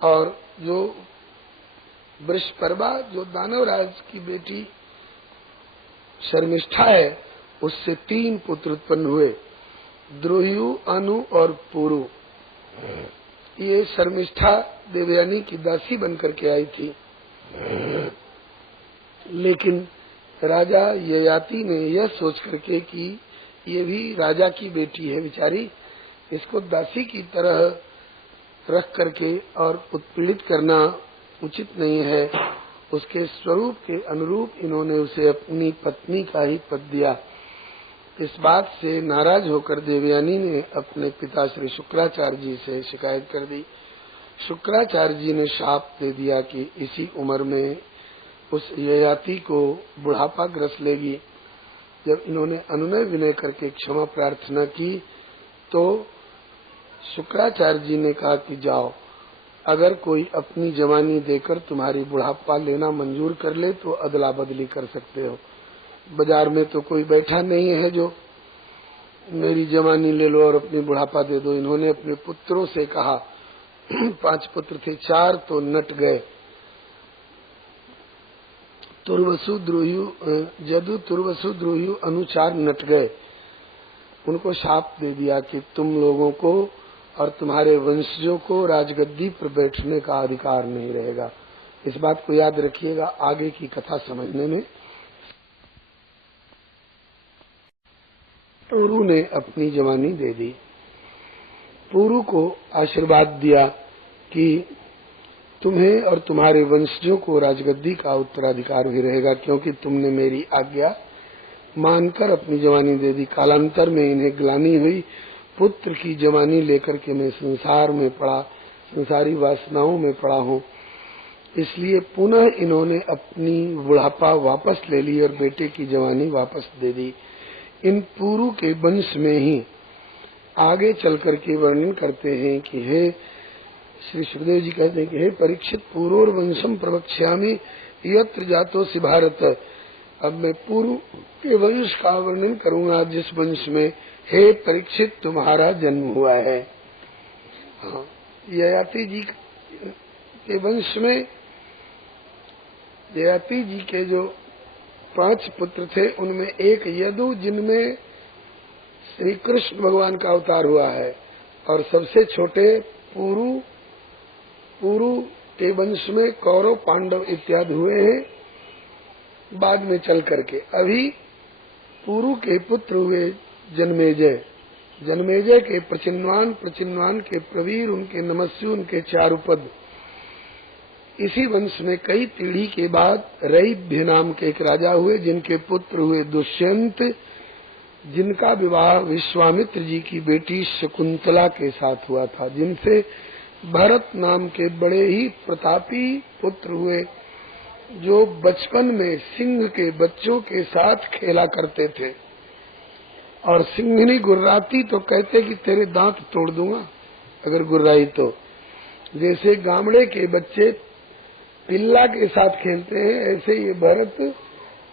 और जो वृषपर्वा जो दानवराज की बेटी शर्मिष्ठा है, उससे 3 पुत्र उत्पन्न हुए, द्रुह्यु, अनु और पुरु। ये शर्मिष्ठा देवयानी की दासी बनकर के आई थी, लेकिन राजा ययाति ने यह सोच करके कि ये भी राजा की बेटी है बेचारी, इसको दासी की तरह रख करके और उत्पीड़ित करना उचित नहीं है, उसके स्वरूप के अनुरूप इन्होंने उसे अपनी पत्नी का ही पद दिया। इस बात से नाराज होकर देवयानी ने अपने पिता श्री शुक्राचार्य जी से शिकायत कर दी। शुक्राचार्य जी ने शाप दे दिया कि इसी उम्र में उस ययाति को बुढ़ापा ग्रस लेगी। जब इन्होंने अनुनय विनय करके क्षमा प्रार्थना की तो शुक्राचार्य जी ने कहा कि जाओ, अगर कोई अपनी जवानी देकर तुम्हारी बुढ़ापा लेना मंजूर कर ले तो अदला बदली कर सकते हो। बाजार में तो कोई बैठा नहीं है जो मेरी जवानी ले लो और अपनी बुढ़ापा दे दो। इन्होंने अपने पुत्रों से कहा, 5 पुत्र थे, 4 तो नट गए, तुर्वसु द्रोह्यु जदु तुर्वसु द्रोह्यु अनुचार नट गए। उनको शाप दे दिया कि तुम लोगों को और तुम्हारे वंशजों को राजगद्दी पर बैठने का अधिकार नहीं रहेगा। इस बात को याद रखिएगा आगे की कथा समझने में। पुरु ने अपनी जवानी दे दी। पुरु को आशीर्वाद दिया कि तुम्हें और तुम्हारे वंशजों को राजगद्दी का उत्तराधिकार भी रहेगा, क्योंकि तुमने मेरी आज्ञा मानकर अपनी जवानी दे दी। कालांतर में इन्हें ग्लानि हुई, पुत्र की जवानी लेकर के मैं संसार में पड़ा, संसारी वासनाओं में पड़ा हूँ, इसलिए पुनः इन्होंने अपनी बुढ़ापा वापस ले ली और बेटे की जवानी वापस दे दी। इन पुरु के वंश में ही आगे चल करके वर्णन करते हैं कि हे श्री सुखदेव जी कहते हैं कि हे परीक्षित, पुरोर वंशम प्रवक्ष्यामि यत्र जातोसि भारत। अब मैं पुरु के वंश का वर्णन करूंगा जिस वंश में हे परीक्षित तुम्हारा जन्म हुआ है। हाँ, ययाति जी के वंश में ययाति जी के जो 5 पुत्र थे उनमें एक यदु जिनमें श्री कृष्ण भगवान का अवतार हुआ है, और सबसे छोटे पुरु के वंश में कौरव पांडव इत्यादि हुए हैं बाद में चल करके। अभी पुरु के पुत्र हुए जन्मेजय, जन्मेजय के प्रचिन्वान, प्रचिन्वान के प्रवीर, उनके नमस्यु, उनके चारुपद। इसी वंश में कई पीढ़ी के बाद रैभ्य नाम के एक राजा हुए जिनके पुत्र हुए दुष्यंत, जिनका विवाह विश्वामित्र जी की बेटी शकुंतला के साथ हुआ था, जिनसे भरत नाम के बड़े ही प्रतापी पुत्र हुए जो बचपन में सिंह के बच्चों के साथ खेला करते थे, और सिंहनी गुर्राती तो कहते कि तेरे दांत तोड़ दूंगा अगर गुर्राई तो। जैसे गामड़े के बच्चे पिल्ला के साथ खेलते हैं, ऐसे ये भरत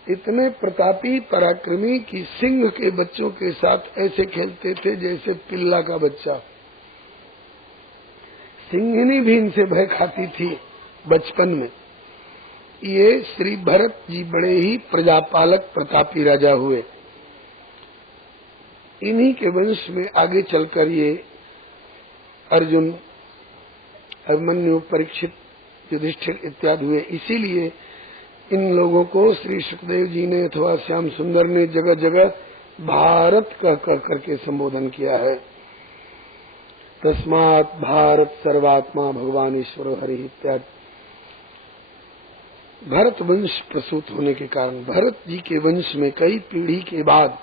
इतने प्रतापी पराक्रमी कि सिंह के बच्चों के साथ ऐसे खेलते थे जैसे पिल्ला का बच्चा। सिंहनी भी इनसे भय खाती थी बचपन में। ये श्री भरत जी बड़े ही प्रजापालक प्रतापी राजा हुए। इन्हीं के वंश में आगे चलकर ये अर्जुन, अभिमन्यु, परीक्षित, युधिष्ठिर इत्यादि हुए। इसीलिए इन लोगों को श्री सुखदेव जी ने अथवा श्याम सुंदर ने जगह जगह भारत कह करके संबोधन किया है। तस्मात् भारत सर्वात्मा भगवान ईश्वर हरि इत्यादि। भरत वंश प्रसूत होने के कारण भरत जी के वंश में कई पीढ़ी के बाद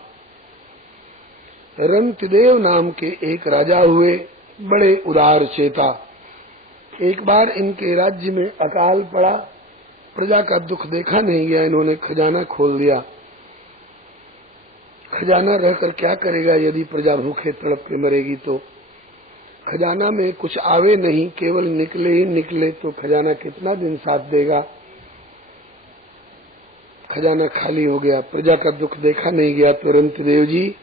रंतदेव नाम के एक राजा हुए, बड़े उदार चेता। एक बार इनके राज्य में अकाल पड़ा, प्रजा का दुख देखा नहीं गया, इन्होंने खजाना खोल दिया। खजाना रहकर क्या करेगा यदि प्रजा भूखे तड़प के मरेगी तो। खजाना में कुछ आवे नहीं, केवल निकले ही निकले तो खजाना कितना दिन साथ देगा। खजाना खाली हो गया, प्रजा का दुख देखा नहीं गया तो रंतदेव जी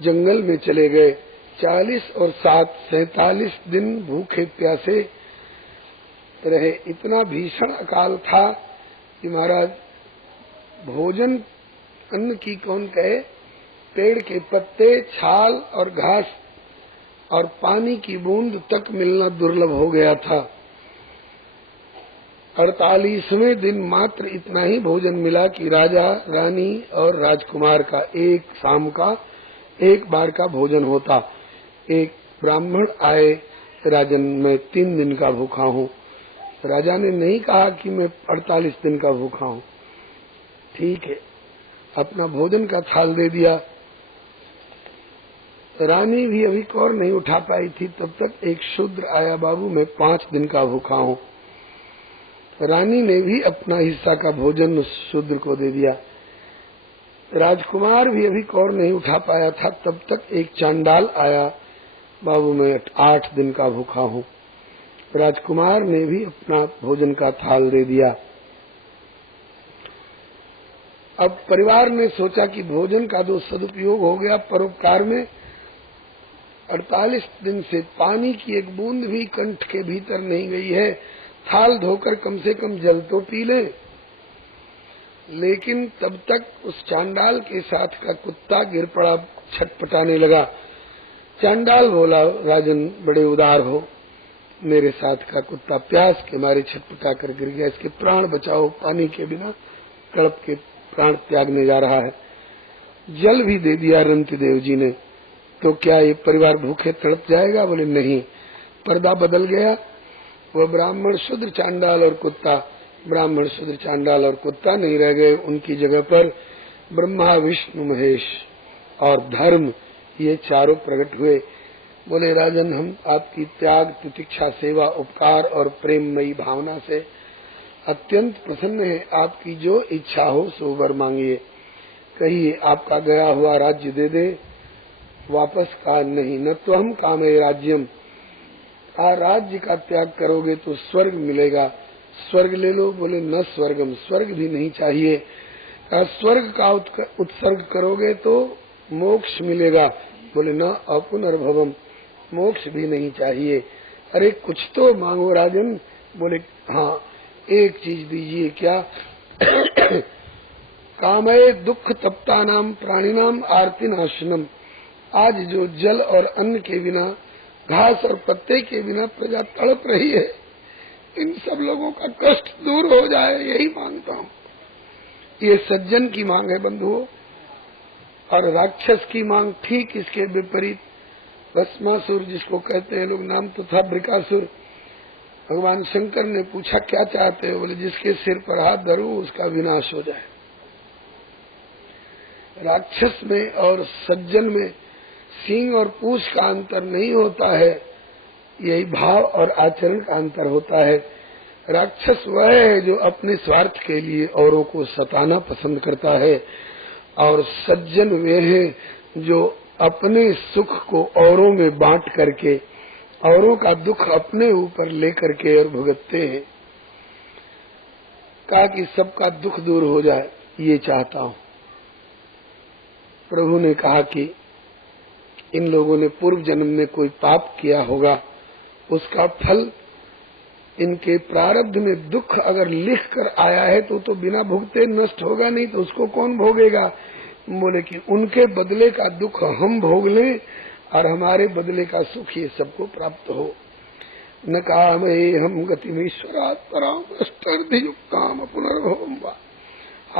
जंगल में चले गए। 40 और 7 47 दिन भूखे प्यासे रहे। इतना भीषण अकाल था कि महाराज भोजन अन्न की कौन कहे, पेड़ के पत्ते, छाल और घास और पानी की बूंद तक मिलना दुर्लभ हो गया था। 48वें दिन मात्र इतना ही भोजन मिला कि राजा, रानी और राजकुमार का एक शाम का एक बार का भोजन होता। एक ब्राह्मण आए, राजन मैं 3 दिन का भूखा हूँ। राजा ने नहीं कहा कि मैं 48 दिन का भूखा हूँ। ठीक है, अपना भोजन का थाल दे दिया। रानी भी अभी कौर नहीं उठा पाई थी, तब तक एक शूद्र आया, बाबू मैं 5 दिन का भूखा हूँ। रानी ने भी अपना हिस्सा का भोजन उस शूद्र को दे दिया। राजकुमार भी अभी कौर नहीं उठा पाया था, तब तक एक चांडाल आया, बाबू मैं 8 दिन का भूखा हूँ। राजकुमार ने भी अपना भोजन का थाल दे दिया। अब परिवार ने सोचा कि भोजन का तो सदुपयोग हो गया, परोपकार में 48 दिन से पानी की एक बूंद भी कंठ के भीतर नहीं गई है, थाल धोकर कम से कम जल तो पी ले। लेकिन तब तक उस चांडाल के साथ का कुत्ता गिर पड़ा, छटपटाने लगा। चांडाल बोला, राजन बड़े उदार हो, मेरे साथ का कुत्ता प्यास के मारे छटपटा कर गिर गया, इसके प्राण बचाओ, पानी के बिना तड़प के प्राण त्यागने जा रहा है। जल भी दे दिया रंतिदेव जी ने, तो क्या ये परिवार भूखे तड़प जाएगा? बोले नहीं। पर्दा बदल गया, वह ब्राह्मण शूद्र चांडाल और कुत्ता, ब्राह्मण शूद्र चांडाल और कुत्ता नहीं रह गए, उनकी जगह पर ब्रह्मा विष्णु महेश और धर्म ये चारों प्रकट हुए। बोले राजन, हम आपकी त्याग, तितिक्षा, सेवा, उपकार और प्रेममयी भावना से अत्यंत प्रसन्न है। आपकी जो इच्छा हो सो वर मांगिए। कहिए आपका गया हुआ राज्य दे दे, वापस का नहीं। न तो हम कामे राज्यम, राज्य का त्याग करोगे तो स्वर्ग मिलेगा, स्वर्ग ले लो। बोले न स्वर्गम, स्वर्ग भी नहीं चाहिए। स्वर्ग का उत्सर्ग करोगे तो मोक्ष मिलेगा। बोले न अपुनर्भवम, मोक्ष भी नहीं चाहिए। अरे कुछ तो मांगो राजन। बोले हाँ, एक चीज दीजिए। क्या? कामये दुख तप्ता नाम प्राणिनाम आरती नाशनम। आज जो जल और अन्न के बिना, घास और पत्ते के बिना प्रजा तड़प रही है, इन सब लोगों का कष्ट दूर हो जाए, यही मांगता हूँ। ये सज्जन की मांग है बंधुओं। और राक्षस की मांग ठीक इसके विपरीत। भस्मासुर जिसको कहते हैं लोग, नाम तो था बृकासुर। भगवान शंकर ने पूछा क्या चाहते हो? बोले जिसके सिर पर हाथ धरूं उसका विनाश हो जाए। राक्षस में और सज्जन में सींग और पूंछ का अंतर नहीं होता है, यही भाव और आचरण का अंतर होता है। राक्षस वह है जो अपने स्वार्थ के लिए औरों को सताना पसंद करता है, और सज्जन वे हैं जो अपने सुख को औरों में बांट करके औरों का दुख अपने ऊपर लेकर के और भुगतते हैं। कहा कि सबका दुख दूर हो जाए, ये चाहता हूँ। प्रभु ने कहा कि इन लोगों ने पूर्व जन्म में कोई पाप किया होगा, उसका फल इनके प्रारब्ध में दुख अगर लिख कर आया है तो बिना भुगते नष्ट होगा नहीं, तो उसको कौन भोगेगा? बोले कि उनके बदले का दुख हम भोग लें और हमारे बदले का सुख ये सबको प्राप्त हो। न कामे हम गतिमीश्वरात् पराम अष्टर्धियुक्ताम पुनर्भवम वा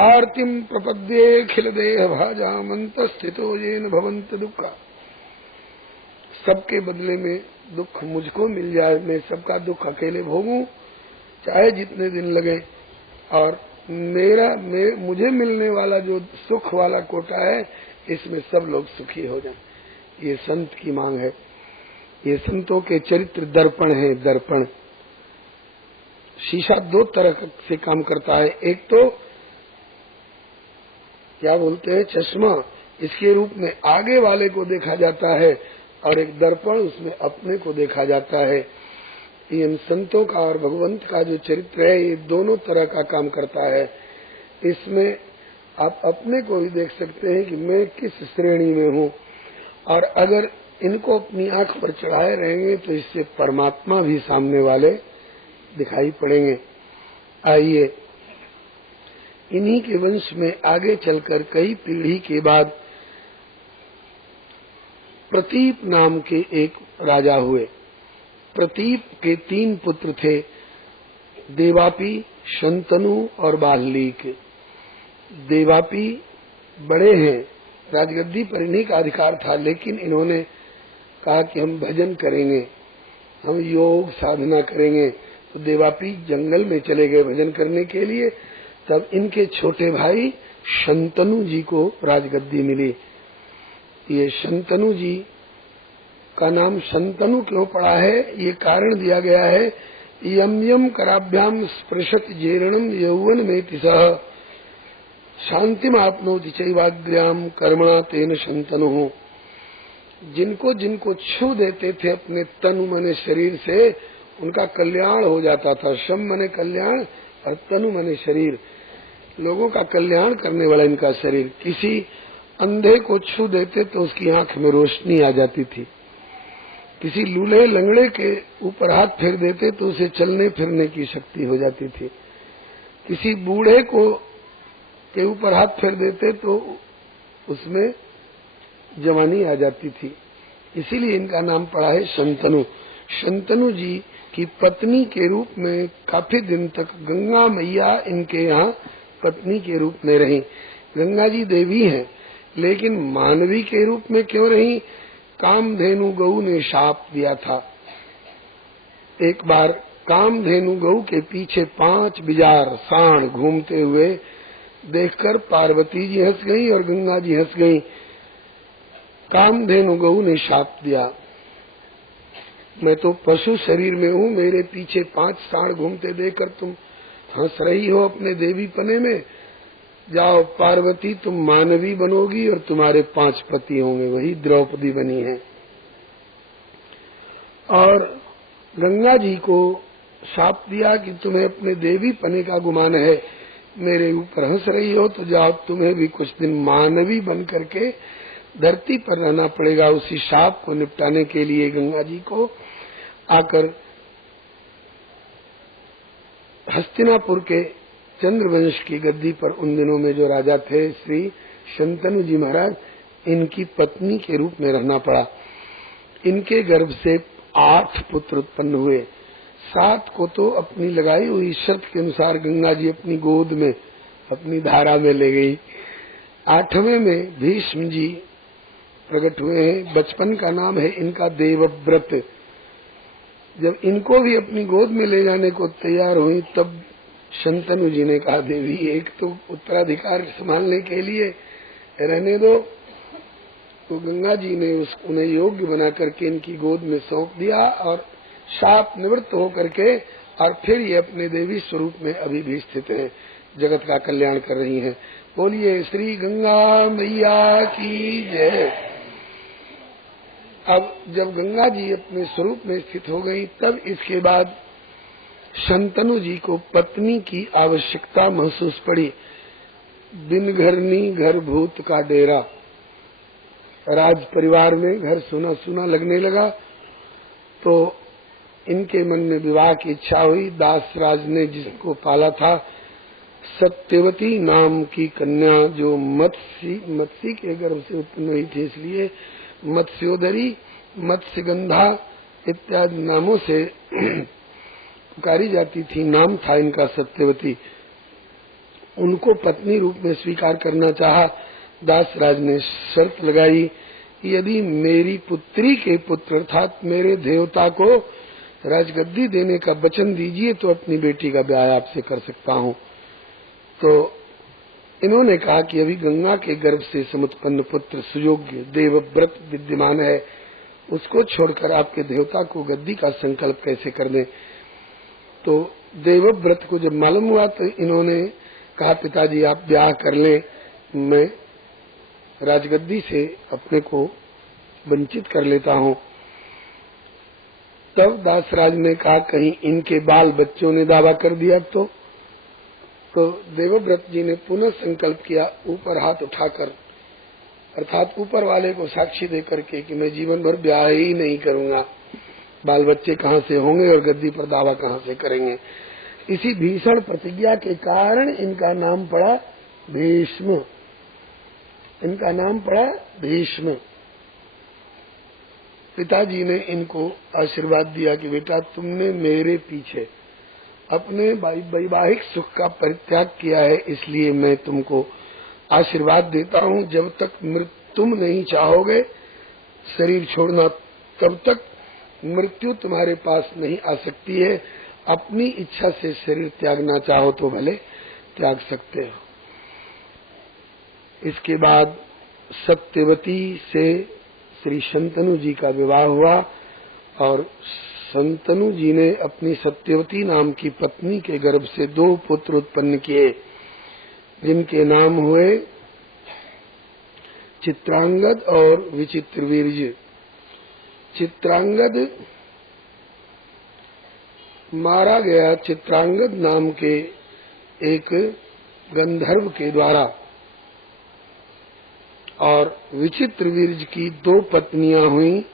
आरतिम प्रपद्ये खिल देह भाजामंत स्थितो येन भवन्त दुःखा। सबके बदले में दुख मुझको मिल जाए, मैं सबका दुख अकेले भोगूं, चाहे जितने दिन लगे, और मुझे मिलने वाला जो सुख वाला कोटा है, इसमें सब लोग सुखी हो जाएं। ये संत की मांग है। ये संतों के चरित्र दर्पण है। दर्पण शीशा 2 तरह से काम करता है। एक तो क्या बोलते हैं, चश्मा, इसके रूप में आगे वाले को देखा जाता है, और एक दर्पण, उसमें अपने को देखा जाता है। इन संतों का और भगवंत का जो चरित्र है, ये दोनों तरह का काम करता है। इसमें आप अपने को भी देख सकते हैं कि मैं किस श्रेणी में हूँ, और अगर इनको अपनी आंख पर चढ़ाए रहेंगे तो इससे परमात्मा भी सामने वाले दिखाई पड़ेंगे। आइए इन्हीं के वंश में आगे चलकर कई पीढ़ी के बाद प्रतीप नाम के एक राजा हुए। प्रतीप के 3 पुत्र थे, देवापी, शंतनु और बाल्लीक। देवापी बड़े हैं, राजगद्दी पर इन्हीं का अधिकार था, लेकिन इन्होंने कहा कि हम भजन करेंगे, हम योग साधना करेंगे। तो देवापी जंगल में चले गए भजन करने के लिए। तब इनके छोटे भाई शंतनु जी को राजगद्दी मिली। ये शंतनु जी का नाम शंतनु क्यों पड़ा है, ये कारण दिया गया है। यम यम कराभ्याम स्पृशत जेरणम यौवन में सह शांतिम आपनोति चैवाग्र्याम कर्मणा तेन शंतनु। जिनको जिनको छू देते थे अपने तनु मने शरीर से, उनका कल्याण हो जाता था। शम मने कल्याण और तनु मने शरीर, लोगों का कल्याण करने वाला इनका शरीर। किसी अंधे को छू देते तो उसकी आंख में रोशनी आ जाती थी। किसी लूले लंगड़े के ऊपर हाथ फेर देते तो उसे चलने फिरने की शक्ति हो जाती थी। किसी बूढ़े को के ऊपर हाथ फेर देते तो उसमें जवानी आ जाती थी। इसीलिए इनका नाम पड़ा है शंतनु। शंतनु जी की पत्नी के रूप में काफी दिन तक गंगा मैया इनके यहाँ पत्नी के रूप में रही। गंगा जी देवी हैं, लेकिन मानवी के रूप में क्यों रही? कामधेनु गऊ ने शाप दिया था। एक बार कामधेनु गऊ के पीछे 5 बिजार सांड घूमते हुए देखकर पार्वती जी हंस गई और गंगा जी हंस गई। कामधेनु गऊ ने शाप दिया, मैं तो पशु शरीर में हूँ, मेरे पीछे 5 सांड घूमते देखकर तुम हंस रही हो अपने देवी पने में। जाओ पार्वती, तुम मानवी बनोगी और तुम्हारे 5 पति होंगे। वही द्रौपदी बनी है। और गंगा जी को शाप दिया कि तुम्हें अपने देवी पने का गुमान है, मेरे ऊपर हंस रही हो तो जाओ तुम्हें भी कुछ दिन मानवी बन करके धरती पर रहना पड़ेगा। उसी शाप को निपटाने के लिए गंगा जी को आकर हस्तिनापुर के चंद्रवंश की गद्दी पर उन दिनों में जो राजा थे श्री शंतनु जी महाराज, इनकी पत्नी के रूप में रहना पड़ा। इनके गर्भ से 8 पुत्र उत्पन्न हुए। 7 को तो अपनी लगाई हुई शर्त के अनुसार गंगा जी अपनी गोद में अपनी धारा में ले गई। 8वें में भीष्म जी प्रकट हुए हैं। बचपन का नाम है इनका देवव्रत। जब इनको भी अपनी गोद में ले जाने को तैयार हुई, तब शंतनु जी ने कहा, देवी एक तो उत्तराधिकार संभालने के लिए रहने दो। तो गंगा जी ने उन्हें योग्य बना करके इनकी गोद में सौंप दिया और शाप निवृत्त हो करके और फिर ये अपने देवी स्वरूप में अभी भी स्थित है, जगत का कल्याण कर रही हैं। बोलिए श्री गंगा मैया की जय। अब जब गंगा जी अपने स्वरूप में स्थित हो गई, तब इसके बाद शंतनु जी को पत्नी की आवश्यकता महसूस पड़ी। दिन घरनी घर भूत का डेरा, राज परिवार में घर सुना सुना लगने लगा। तो इनके मन में विवाह की इच्छा हुई। दासराज ने जिसको पाला था, सत्यवती नाम की कन्या, जो मत्सी के गर्भ से उत्पन्न हुई थी, इसलिए मत्स्योदरी, मत्स्यगंधा इत्यादि नामों से पुकारी जाती थी। नाम था इनका सत्यवती। उनको पत्नी रूप में स्वीकार करना चाहा। दासराज ने शर्त लगाई कि यदि मेरी पुत्री के पुत्र अर्थात मेरे देवता को राजगद्दी देने का वचन दीजिए तो अपनी बेटी का ब्याह आपसे कर सकता हूँ। तो इन्होंने कहा कि अभी गंगा के गर्भ से समुत्पन्न पुत्र सुयोग्य देवव्रत विद्यमान है, उसको छोड़कर आपके देवता को गद्दी का संकल्प कैसे कर दें। तो देवव्रत को जब मालूम हुआ तो इन्होंने कहा, पिताजी आप ब्याह कर लें, मैं राजगद्दी से अपने को वंचित कर लेता हूँ। तब दासराज ने कहा, कहीं इनके बाल बच्चों ने दावा कर दिया तो देवव्रत जी ने पुनः संकल्प किया, ऊपर हाथ उठाकर, अर्थात ऊपर वाले को साक्षी दे करके कि मैं जीवन भर ब्याह ही नहीं करूंगा। बाल बच्चे कहाँ से होंगे और गद्दी पर दावा कहाँ से करेंगे। इसी भीषण प्रतिज्ञा के कारण इनका नाम पड़ा भीष्म। इनका नाम पड़ा भीष्म। पिताजी ने इनको आशीर्वाद दिया कि बेटा तुमने मेरे पीछे अपने वैवाहिक सुख का परित्याग किया है, इसलिए मैं तुमको आशीर्वाद देता हूँ। जब तक तुम नहीं चाहोगे शरीर छोड़ना, तब तक मृत्यु तुम्हारे पास नहीं आ सकती है। अपनी इच्छा से शरीर त्यागना चाहो तो भले त्याग सकते हो। इसके बाद सत्यवती से श्री शंतनु जी का विवाह हुआ और शंतनु जी ने अपनी सत्यवती नाम की पत्नी के गर्भ से 2 पुत्र उत्पन्न किए, जिनके नाम हुए चित्रांगद और विचित्रवीर्य। चित्रांगद मारा गया चित्रांगद नाम के एक गंधर्व के द्वारा, और विचित्रवीर्य की 2 पत्नियां हुई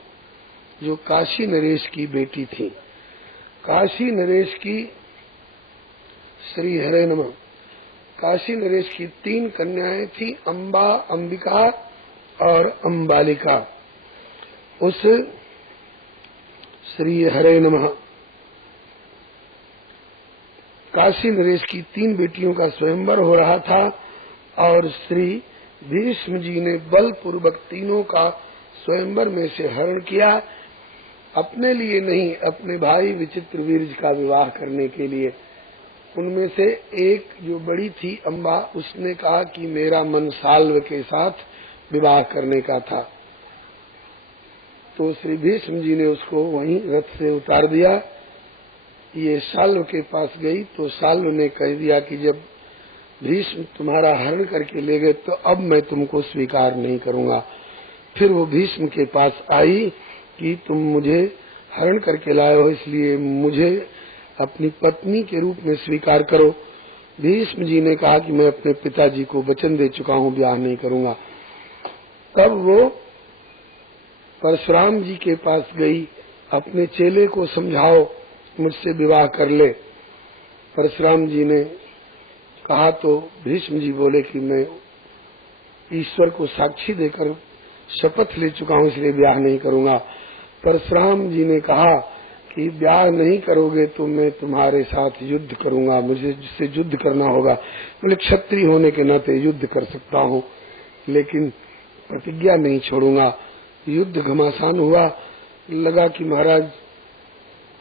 जो काशी नरेश की बेटी थी। काशी नरेश की श्री हरे नमः काशी नरेश की 3 कन्याएं थी, अम्बा, अंबिका और अंबालिका। उस श्री हरे नमः काशी नरेश की 3 बेटियों का स्वयंवर हो रहा था और श्री भीष्म जी ने बलपूर्वक तीनों का स्वयंवर में से हरण किया, अपने लिए नहीं, अपने भाई विचित्रवीर्य का विवाह करने के लिए। उनमें से एक जो बड़ी थी अम्बा, उसने कहा कि मेरा मन साल्व के साथ विवाह करने का था, तो श्री भीष्म जी ने उसको वहीं रथ से उतार दिया। ये साल्व के पास गई तो साल्व ने कह दिया कि जब भीष्म तुम्हारा हरण करके ले गए तो अब मैं तुमको स्वीकार नहीं करूंगा। फिर वो भीष्म के पास आई कि तुम मुझे हरण करके लाए हो, इसलिए मुझे अपनी पत्नी के रूप में स्वीकार करो। भीष्म जी ने कहा कि मैं अपने पिताजी को वचन दे चुका हूँ, ब्याह नहीं करूंगा। तब वो परशुराम जी के पास गई, अपने चेले को समझाओ मुझसे विवाह कर ले। परशुराम जी ने कहा तो भीष्म जी बोले कि मैं ईश्वर को साक्षी देकर शपथ ले चुका हूँ, इसलिए ब्याह नहीं करूंगा। परशुराम जी ने कहा कि ब्याह नहीं करोगे तो मैं तुम्हारे साथ युद्ध करूंगा, मुझे जिससे युद्ध करना होगा। बोले क्षत्रिय होने के नाते युद्ध कर सकता हूँ, लेकिन प्रतिज्ञा नहीं छोड़ूंगा। युद्ध घमासान हुआ, लगा कि महाराज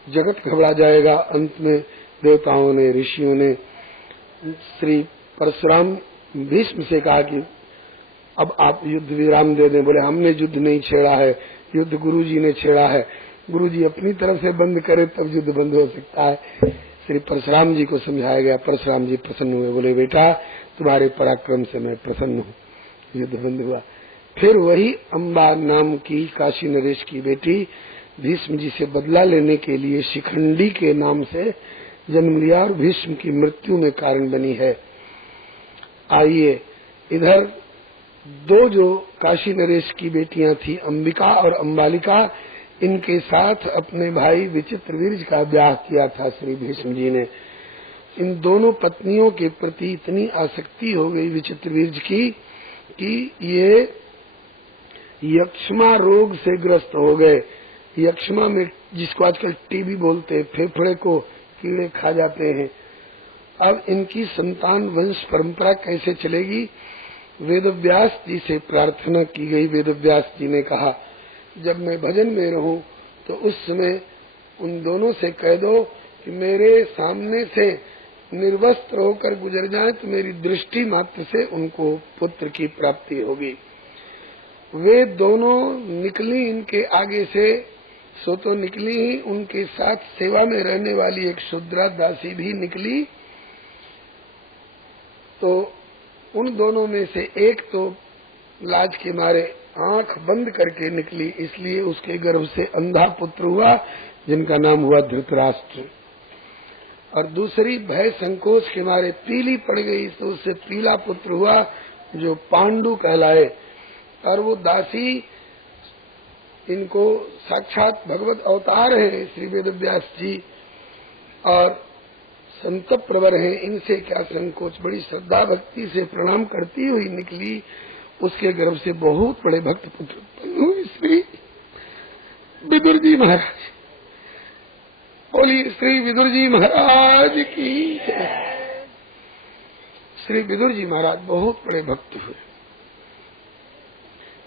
जगत घबरा जाएगा। अंत में देवताओं ने, ऋषियों ने श्री परशुराम भीष्म से कहा कि अब आप युद्ध विराम दे दें। बोले हमने युद्ध नहीं छेड़ा है, युद्ध गुरुजी ने छेड़ा है। गुरुजी अपनी तरफ से बंद करे तब युद्ध बंद हो सकता है। श्री परशुराम जी को समझाया गया, परशुराम जी प्रसन्न हुए, बोले बेटा तुम्हारे पराक्रम से मैं प्रसन्न हूँ। युद्ध बंद हुआ। फिर वही अम्बा नाम की काशी नरेश की बेटी भीष्म जी से बदला लेने के लिए शिखंडी के नाम से जन्म लिया और भीष्म की मृत्यु में कारण बनी है। आइए इधर 2 जो काशी नरेश की बेटियां थी, अंबिका और अंबालिका, इनके साथ अपने भाई विचित्रवीर्य का ब्याह किया था श्री भीष्म जी ने। इन दोनों पत्नियों के प्रति इतनी आसक्ति हो गई विचित्रवीर्य की कि ये यक्ष्मा रोग से ग्रस्त हो गए। यक्ष्मा में, जिसको आजकल टीबी बोलते हैं, फेफड़े को कीड़े खा जाते हैं। अब इनकी संतान वंश परंपरा कैसे चलेगी? वेदव्यास जी से प्रार्थना की गई। वेदव्यास जी ने कहा जब मैं भजन में रहूं तो उस समय उन दोनों से कह दो कि मेरे सामने से निर्वस्त्र होकर गुजर जाए तो मेरी दृष्टि मात्र से उनको पुत्र की प्राप्ति होगी। वे दोनों निकली इनके आगे से, सो तो निकली ही, उनके साथ सेवा में रहने वाली एक शूद्रा दासी भी निकली। तो उन दोनों में से एक तो लाज के मारे आंख बंद करके निकली, इसलिए उसके गर्भ से अंधा पुत्र हुआ जिनका नाम हुआ धृतराष्ट्र। और दूसरी भय संकोच के मारे पीली पड़ गई तो उससे पीला पुत्र हुआ जो पांडु कहलाए। और वो दासी, इनको साक्षात भगवत अवतार है श्री वेदव्यास जी और संत प्रवर हैं, इनसे क्या संकोच। बड़ी श्रद्धा भक्ति से प्रणाम करती हुई निकली, उसके गर्भ से बहुत बड़े भक्त पुत्र उत्पन्न हुए। श्री विदुर जी महाराज, बोलिए श्री विदुर जी महाराज की जय। श्री विदुर जी महाराज बहुत बड़े भक्त हुए,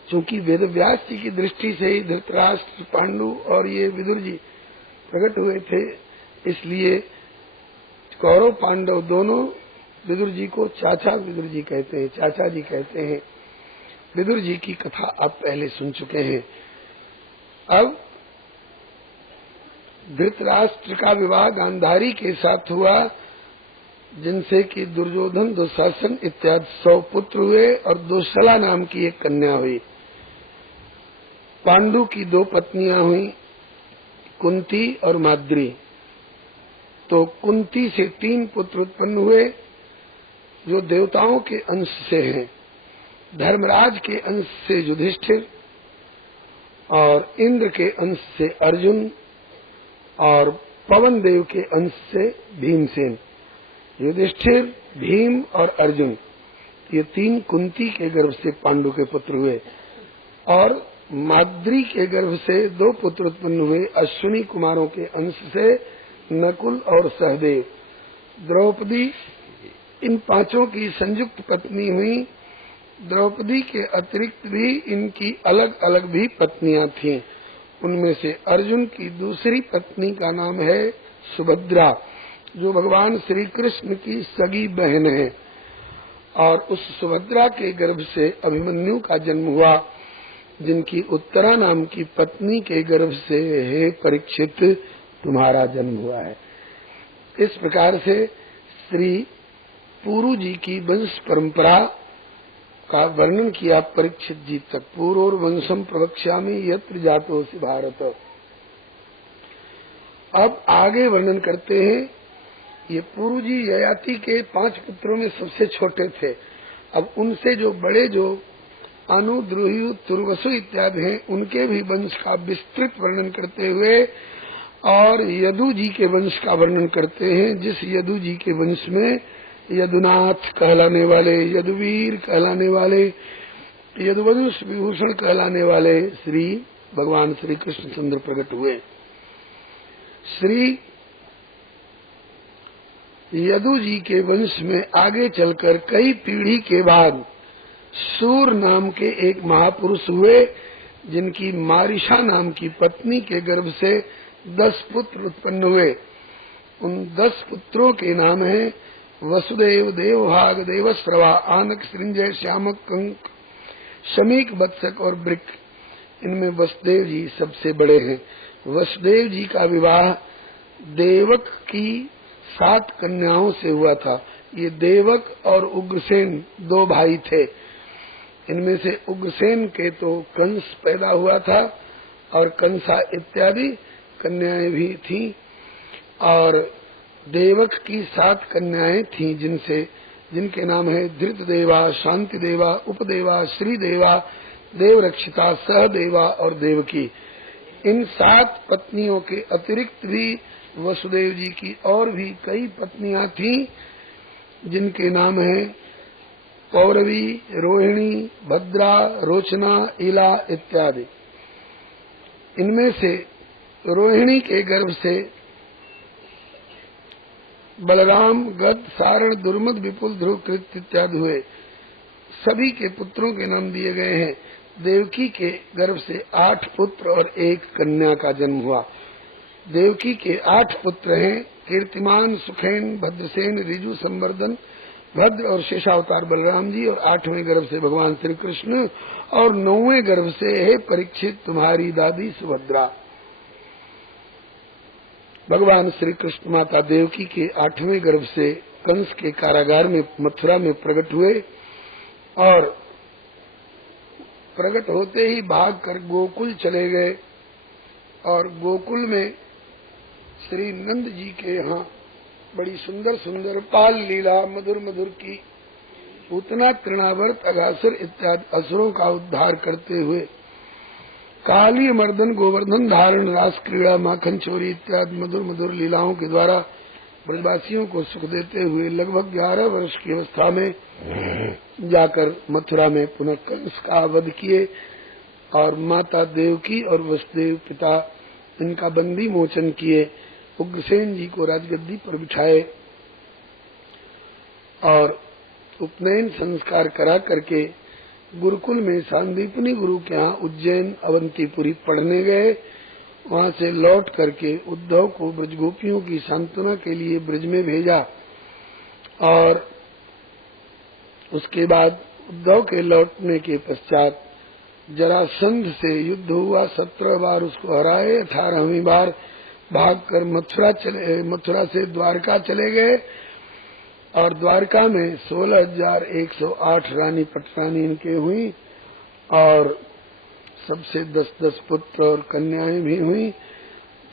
क्योंकि वेद व्यास जी की दृष्टि से ही धृतराष्ट्र, पांडु और ये विदुर जी प्रकट हुए थे। इसलिए कौरव पांडव दोनों विदुर जी को चाचा विदुर जी कहते हैं, चाचा जी कहते हैं। विदुर जी की कथा आप पहले सुन चुके हैं। अब धृतराष्ट्र का विवाह गांधारी के साथ हुआ, जिनसे कि दुर्योधन, दुशासन इत्यादि 100 पुत्र हुए और दुश्शला नाम की एक कन्या हुई। पांडु की 2 पत्नियां हुई, कुंती और माद्री। तो कुंती से 3 पुत्र उत्पन्न हुए जो देवताओं के अंश से हैं। धर्मराज के अंश से युधिष्ठिर और इंद्र के अंश से अर्जुन और पवन देव के अंश से भीमसेन। युधिष्ठिर, भीम और अर्जुन, ये 3 कुंती के गर्भ से पांडु के पुत्र हुए। और माद्री के गर्भ से 2 पुत्र उत्पन्न हुए अश्विनी कुमारों के अंश से, नकुल और सहदेव। द्रौपदी इन 5 की संयुक्त पत्नी हुई। द्रौपदी के अतिरिक्त भी इनकी अलग अलग भी पत्नियां थीं। उनमें से अर्जुन की दूसरी पत्नी का नाम है सुभद्रा, जो भगवान श्री कृष्ण की सगी बहन है। और उस सुभद्रा के गर्भ से अभिमन्यु का जन्म हुआ, जिनकी उत्तरा नाम की पत्नी के गर्भ से हे परीक्षित तुम्हारा जन्म हुआ है। इस प्रकार से श्री पुरु जी की वंश परंपरा का वर्णन किया परीक्षित जी तक। पूर्वोर वंशम प्रवक्ष्यामि यत्र जातोसि भारत। अब आगे वर्णन करते हैं। ये पुरु जी ययाति के 5 पुत्रों में सबसे छोटे थे। अब उनसे जो बड़े, जो अनु, द्रुहि, तुर्वसु इत्यादि हैं, उनके भी वंश का विस्तृत वर्णन करते हुए और यदु जी के वंश का वर्णन करते हैं। जिस यदु जी के वंश में यदुनाथ कहलाने वाले, यदुवीर कहलाने वाले, यदुवंश विभूषण कहलाने वाले श्री भगवान श्री कृष्णचंद्र प्रकट हुए। श्री यदु जी के वंश में आगे चलकर कई पीढ़ी के बाद सूर नाम के एक महापुरुष हुए, जिनकी मारिशा नाम की पत्नी के गर्भ से 10 पुत्र उत्पन्न हुए। उन 10 पुत्रों के नाम हैं वसुदेव, देवभाग, देवश्रवा, आनक, सृंजय, श्यामक, कंक, शमीक, वत्सक और वृक। इनमें वसुदेव जी सबसे बड़े हैं। वसुदेव जी का विवाह देवक की 7 कन्याओं से हुआ था। ये देवक और उग्रसेन 2 भाई थे। इनमें से उग्रसेन के तो कंस पैदा हुआ था और कंसा इत्यादि कन्याएं भी थीं। और देवक की 7 कन्याएं थीं, जिनके नाम है धृतदेवा, शांति देवा, उपदेवा, श्रीदेवा, देवरक्षिता, सहदेवा और देवकी। इन 7 पत्नियों के अतिरिक्त भी वसुदेव जी की और भी कई पत्नियां थीं, जिनके नाम हैं पौरवी, रोहिणी, भद्रा, रोचना, इला इत्यादि। इनमें से रोहिणी के गर्भ से बलराम, गद, सारण, दुर्मद, विपुल, ध्रुव, कृत इत्यादि हुए। सभी के पुत्रों के नाम दिए गए हैं। देवकी के गर्भ से 8 पुत्र और 1 कन्या का जन्म हुआ। देवकी के 8 पुत्र हैं कीर्तिमान, सुखेन, भद्रसेन, ऋजु, संवर्धन, भद्र और शेषावतार बलराम जी। और 8वें गर्भ से भगवान श्री कृष्ण और 9वें गर्भ से हे परीक्षित तुम्हारी दादी सुभद्रा। भगवान श्री कृष्ण माता देवकी के 8वें गर्भ से कंस के कारागार में मथुरा में प्रकट हुए और प्रकट होते ही भागकर गोकुल चले गए। और गोकुल में श्री नंद जी के यहाँ बड़ी सुंदर सुंदर बाल लीला मधुर मधुर की पूतना, तृणावर्त, अघासुर इत्यादि असुरों का उद्धार करते हुए काली मर्दन, गोवर्धन धारण, रास क्रीड़ा, माखन चोरी इत्यादि मधुर मधुर लीलाओं के द्वारा ब्रजवासियों को सुख देते हुए लगभग 11 वर्ष की अवस्था में जाकर मथुरा में पुनः कंस का वध किए और माता देवकी और वसुदेव पिता इनका बंदी मोचन किए, उग्रसेन जी को राजगद्दी पर बिठाए और उपनयन संस्कार करा करके गुरुकुल में सांदीपनी गुरु के यहाँ उज्जैन अवंतीपुरी पढ़ने गए। वहाँ से लौट करके उद्धव को ब्रजगोपियों की सांत्वना के लिए ब्रज में भेजा और उसके बाद उद्धव के लौटने के पश्चात जरासंध से युद्ध हुआ। 17 बार उसको हराए, 18वीं बार भागकर मथुरा से द्वारका चले गए और द्वारका में 16,108 रानी पटरानी इनके हुई और सबसे 10-10 पुत्र और कन्याएं भी हुई।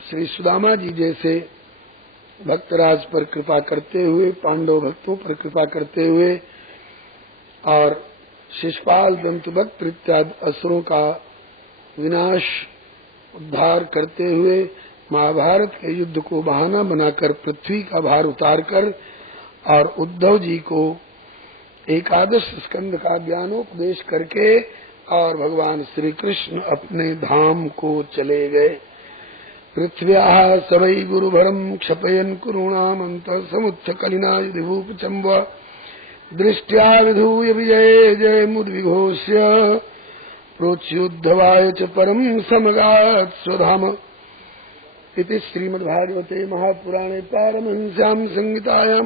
श्री सुदामा जी जैसे भक्तराज पर कृपा करते हुए, पांडव भक्तों पर कृपा करते हुए और शिशुपाल दंतभक्त इत्यादि असुरों का विनाश उद्धार करते हुए महाभारत के युद्ध को बहाना बनाकर पृथ्वी का भार उतारकर और उद्धव जी को एकादश स्कंद का ज्ञानोपदेश करके और भगवान श्री कृष्ण अपने धाम को चले गए। पृथ्व्याः सवै गुरुभरम क्षपयन् कुरूणामंत समुच्च कलिना युधिभूप चम्ब दृष्ट्या विधूय विजय जय मुद्विघोष्य प्रोच्युद्धवाय च परम समगात् स्वधाम। इति श्रीमद्भागवते महापुराणे पारमहंस्यां संहितायां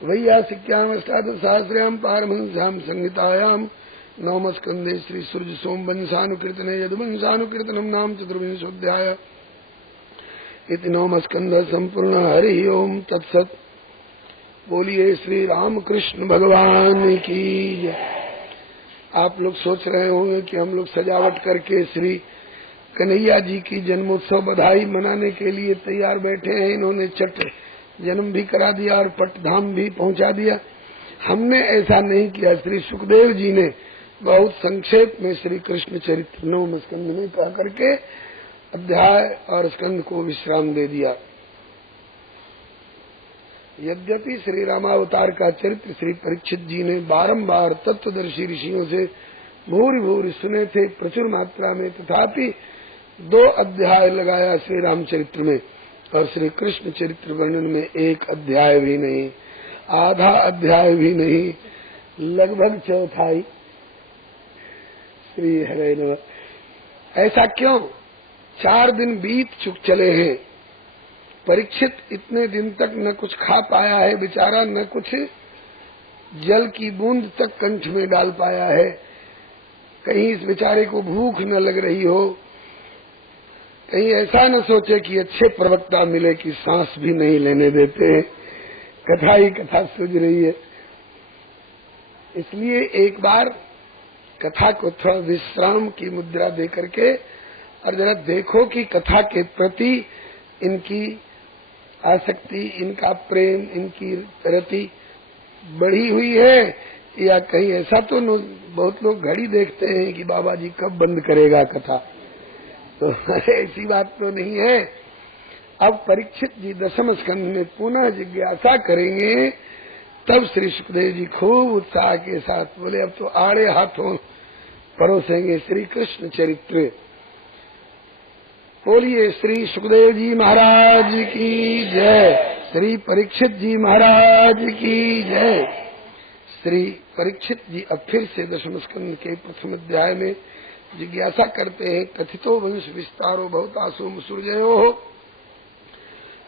वैयासिक्यां अष्टादशसहस्र्यां पारमहंस्यां संहितायां नवमस्कन्धे श्री सूर्य सोमवंशानुकीर्तने यदुवंशानुकीर्तनं नाम चतुर्विंशोऽध्याय। इति नवमस्कन्धः संपूर्ण। हरि ओम तत्सत्। बोलिए श्री रामकृष्ण भगवान की जय। आप लोग सोच रहे होंगे कि हम लोग सजावट करके श्री कन्हैया जी की जन्मोत्सव बधाई मनाने के लिए तैयार बैठे हैं। इन्होंने चट जन्म भी करा दिया और पटधाम भी पहुंचा दिया। हमने ऐसा नहीं किया। श्री सुखदेव जी ने बहुत संक्षेप में श्री कृष्ण चरित्र नवम स्कंध में कह करके अध्याय और स्कंध को विश्राम दे दिया। यद्यपि श्री रामावतार का चरित्र श्री परीक्षित जी ने बारंबार तत्वदर्शी ऋषियों से भूरि भूरि सुने थे प्रचुर मात्रा में, तथापि 2 अध्याय लगाया श्री रामचरित्र में और श्री कृष्ण चरित्र वर्णन में 1 अध्याय भी नहीं, आधा अध्याय भी नहीं, लगभग चौथाई। श्री हरे नमः। ऐसा क्यों? 4 दिन बीत चुक चले हैं। परीक्षित इतने दिन तक न कुछ खा पाया है बेचारा, न कुछ जल की बूंद तक कंठ में डाल पाया है। कहीं इस बेचारे को भूख न लग रही हो, कहीं ऐसा न सोचे कि अच्छे प्रवक्ता मिले कि सांस भी नहीं लेने देते, कथा ही कथा सूझ रही है। इसलिए एक बार कथा को थोड़ा विश्राम की मुद्रा दे करके और जरा देखो कि कथा के प्रति इनकी आसक्ति, इनका प्रेम, इनकी रति बढ़ी हुई है या कहीं ऐसा तो बहुत लोग घड़ी देखते हैं कि बाबा जी कब बंद करेगा कथा, तो ऐसी बात तो नहीं है। अब परीक्षित जी 10वें स्कंध में पुनः जिज्ञासा करेंगे, तब श्री सुखदेव जी खूब उत्साह के साथ बोले अब तो आड़े हाथों परोसेंगे श्री कृष्ण चरित्र। बोलिए श्री सुखदेव जी महाराज की जय, श्री परीक्षित जी महाराज की जय। श्री परीक्षित जी अब फिर से 10वें स्कंध के प्रथम अध्याय में जिज्ञासा करते हैं। कथितो वंश विस्तारो बहुतासु सुरजयो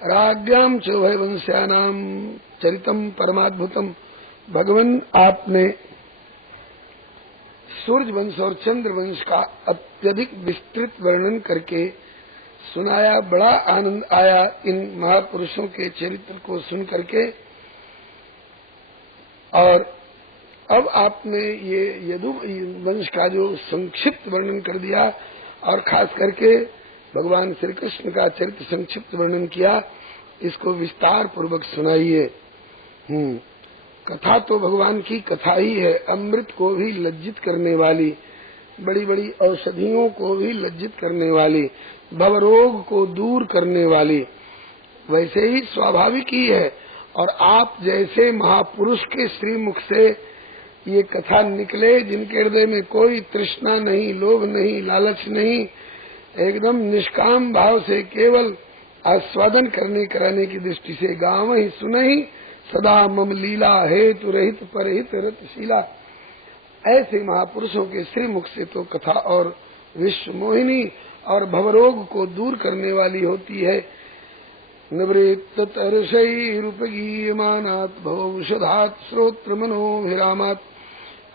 राज्ञाम च वै वंश्यानाम चरितम परमाद्भुतम। भगवान आपने सूर्य वंश और चंद्र वंश का अत्यधिक विस्तृत वर्णन करके सुनाया। बड़ा आनंद आया इन महापुरुषों के चरित्र को सुन करके। और अब आपने ये यदु वंश का जो संक्षिप्त वर्णन कर दिया और खास करके भगवान श्री कृष्ण का चरित्र संक्षिप्त वर्णन किया, इसको विस्तार पूर्वक सुनाइए। कथा तो भगवान की कथा ही है, अमृत को भी लज्जित करने वाली, बड़ी बड़ी औषधियों को भी लज्जित करने वाली, भवरोग को दूर करने वाली, वैसे ही स्वाभाविक ही है। और आप जैसे महापुरुष के श्रीमुख से ये कथा निकले जिनके हृदय में कोई तृष्णा नहीं, लोभ नहीं, लालच नहीं, एकदम निष्काम भाव से केवल आस्वादन करने कराने की दृष्टि से गाँव ही सुनहि सदा मम लीला हेतु रहित परहित रतशीला, ऐसे महापुरुषों के श्री मुख से तो कथा और विश्व मोहिनी और भवरोग को दूर करने वाली होती है। निवृत्त तर्षैरुपगीयमानात् भवौषधात् श्रोत्र मनोभिरामात्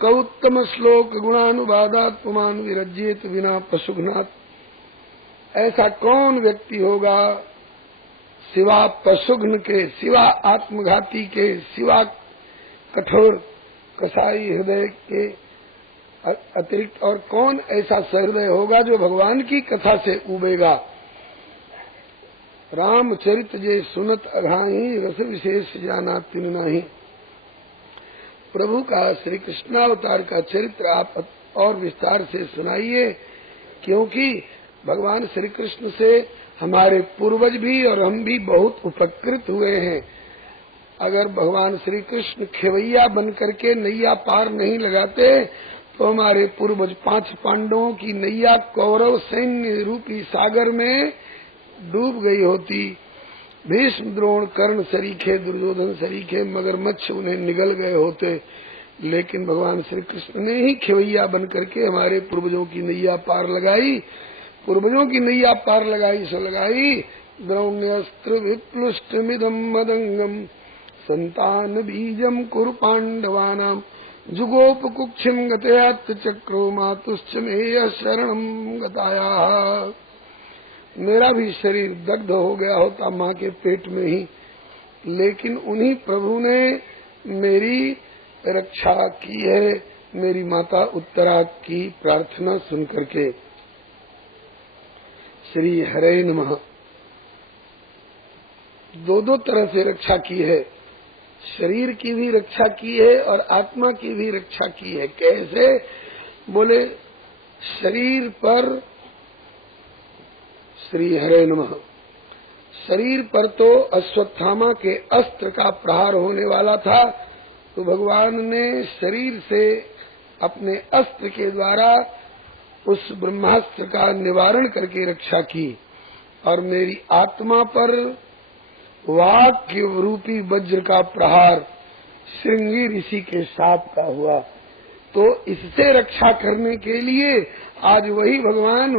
कौत्तम श्लोक गुणानुवादात् पुमान विरज्येत विना पशुघ्नात्। ऐसा कौन व्यक्ति होगा सिवा पशुघ्न के, सिवा आत्मघाती के, सिवा कठोर कसाई हृदय के अतिरिक्त और कौन ऐसा सहृदय होगा जो भगवान की कथा से उबेगा। रामचरित जे सुनत अघाही रस विशेष जाना तिन नाही। प्रभु का श्री कृष्णावतार का चरित्र आप और विस्तार से सुनाइए, क्योंकि भगवान श्री कृष्ण से हमारे पूर्वज भी और हम भी बहुत उपकृत हुए हैं। अगर भगवान श्री कृष्ण खेवैया बन करके नैया पार नहीं लगाते तो हमारे पूर्वज 5 पांडवों की नैया कौरव सैन्य रूपी सागर में डूब गई होती। भीष्म द्रोण कर्ण सरीखे, दुर्योधन सरीखे मगरमच्छ उन्हें निगल गए होते, लेकिन भगवान श्री कृष्ण ने ही खेवैया बन करके हमारे पूर्वजों की नैया पार लगाई। पूर्वजों की नैया पार लगाई सो लगाई। द्रौण्यस्त्र विप्लुष्टमिदं मदंगम संतान बीजम कुरु पांडवानाम जुगोपकुक्षिम गतयात् चक्रो मातुश्च मेय शरणम गताया। मेरा भी शरीर दग्ध हो गया होता माँ के पेट में ही, लेकिन उन्हीं प्रभु ने मेरी रक्षा की है, मेरी माता उत्तरा की प्रार्थना सुन करके। श्री हरे नमः। दो तरह से रक्षा की है, शरीर की भी रक्षा की है और आत्मा की भी रक्षा की है। कैसे? बोले शरीर पर श्री हरे नमः। शरीर पर तो अश्वत्थामा के अस्त्र का प्रहार होने वाला था, तो भगवान ने शरीर से अपने अस्त्र के द्वारा उस ब्रह्मास्त्र का निवारण करके रक्षा की। और मेरी आत्मा पर वाक्य रूपी वज्र का प्रहार श्रृंगी ऋषि के साप का हुआ। तो इससे रक्षा करने के लिए आज वही भगवान